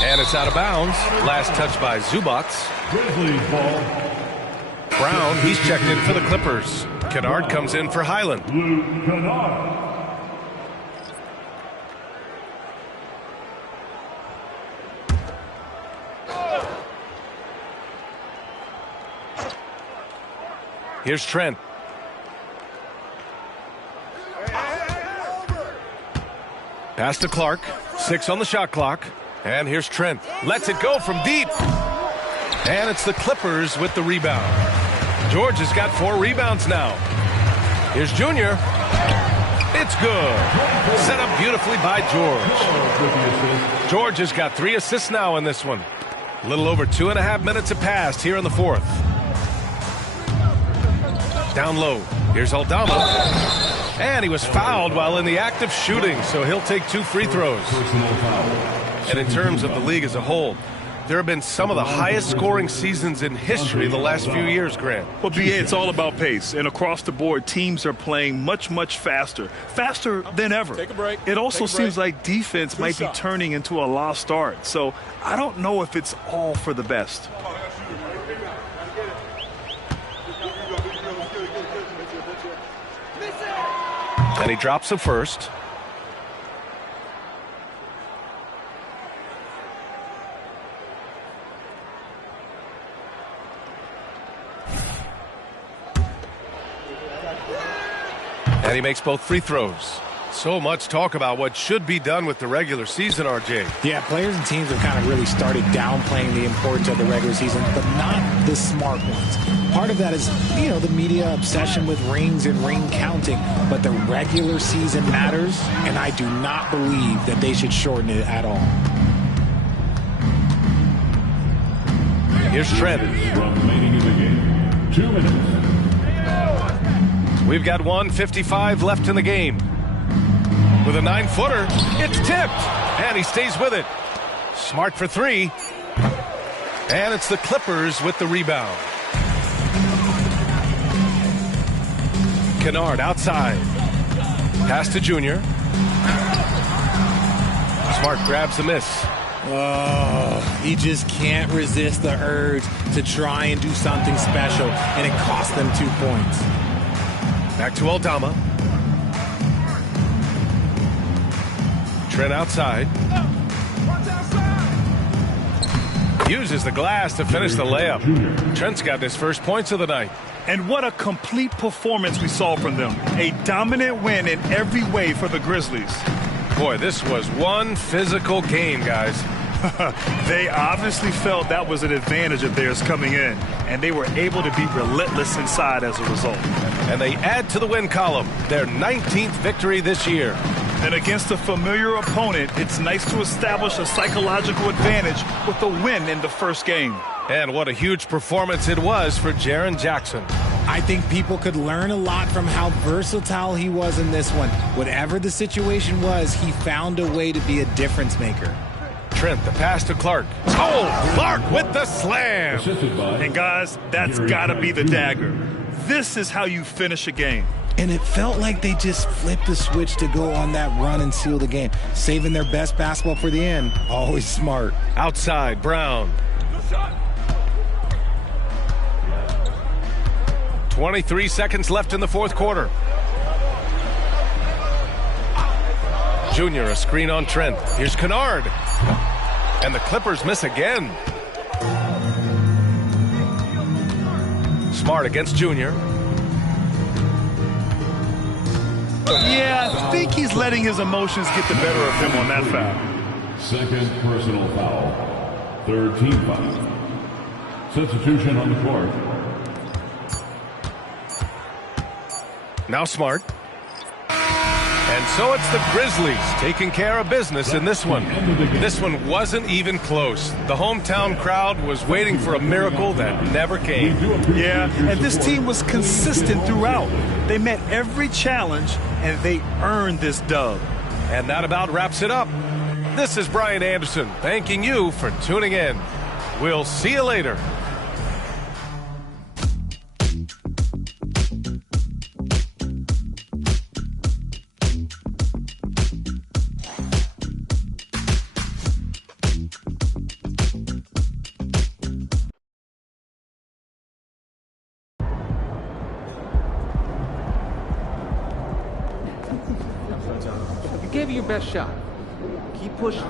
And it's out of bounds. Last touch by Zubats. Brown, he's checked in for the Clippers. Kennard comes in for Highland. Here's Trent. Pass to Clark. 6 on the shot clock. And here's Trent. Lets it go from deep. And it's the Clippers with the rebound. George has got 4 rebounds now. Here's Junior. It's good. Set up beautifully by George. George has got 3 assists now in this one. A little over 2.5 minutes have passed here in the 4th. Down low. Here's Aldama. And he was fouled while in the act of shooting, so he'll take 2 free throws. And in terms of the league as a whole, there have been some of the highest scoring seasons in history the last few years, Grant. Well, B.A., it's all about pace. And across the board, teams are playing much, much faster. Faster than ever. Take a break. It also seems like defense might be turning into a lost art. So I don't know if it's all for the best. And he drops the first. And he makes both free throws. So much talk about what should be done with the regular season, RJ. Yeah, players and teams have kind of really started downplaying the importance of the regular season, but not the smart ones. Part of that is, you know, the media obsession with rings and ring counting, but the regular season matters, and I do not believe that they should shorten it at all. Here's Trent. Remaining in the game, 2 minutes. We've got 1:55 left in the game. With a 9-footer, it's tipped, and he stays with it. Smart for 3. And it's the Clippers with the rebound. Kennard outside. Pass to Junior. Smart grabs the miss. Oh, he just can't resist the urge to try and do something special, and it cost them 2 points. Back to Aldama. Trent outside. Uses the glass to finish the layup. Trent's got his first points of the night. And what a complete performance we saw from them. A dominant win in every way for the Grizzlies. Boy, this was one physical game, guys. They obviously felt that was an advantage of theirs coming in, and they were able to be relentless inside as a result. And they add to the win column, their 19th victory this year. And against a familiar opponent, it's nice to establish a psychological advantage with a win in the first game. And what a huge performance it was for Jaren Jackson. I think people could learn a lot from how versatile he was in this one. Whatever the situation was, he found a way to be a difference maker. Trent, the pass to Clark. Oh, Clark with the slam. And guys, that's got to be the dagger. This is how you finish a game. And it felt like they just flipped the switch to go on that run and seal the game. Saving their best basketball for the end. Always smart. Outside, Brown. 23 seconds left in the fourth quarter. Junior, a screen on Trent. Here's Kennard. And the Clippers miss again. Smart against Junior. Yeah, I think he's letting his emotions get the better of him on that foul. Second personal foul. Third team foul. Substitution on the court. Now Smart. And so it's the Grizzlies taking care of business in this one. This one wasn't even close. The hometown crowd was waiting for a miracle that never came. Yeah, and this team was consistent throughout. They met every challenge, and they earned this dub. And that about wraps it up. This is Brian Anderson thanking you for tuning in. We'll see you later. You gave it your best shot. Keep pushing.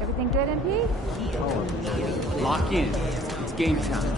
Everything good, MP? Lock in. It's game time.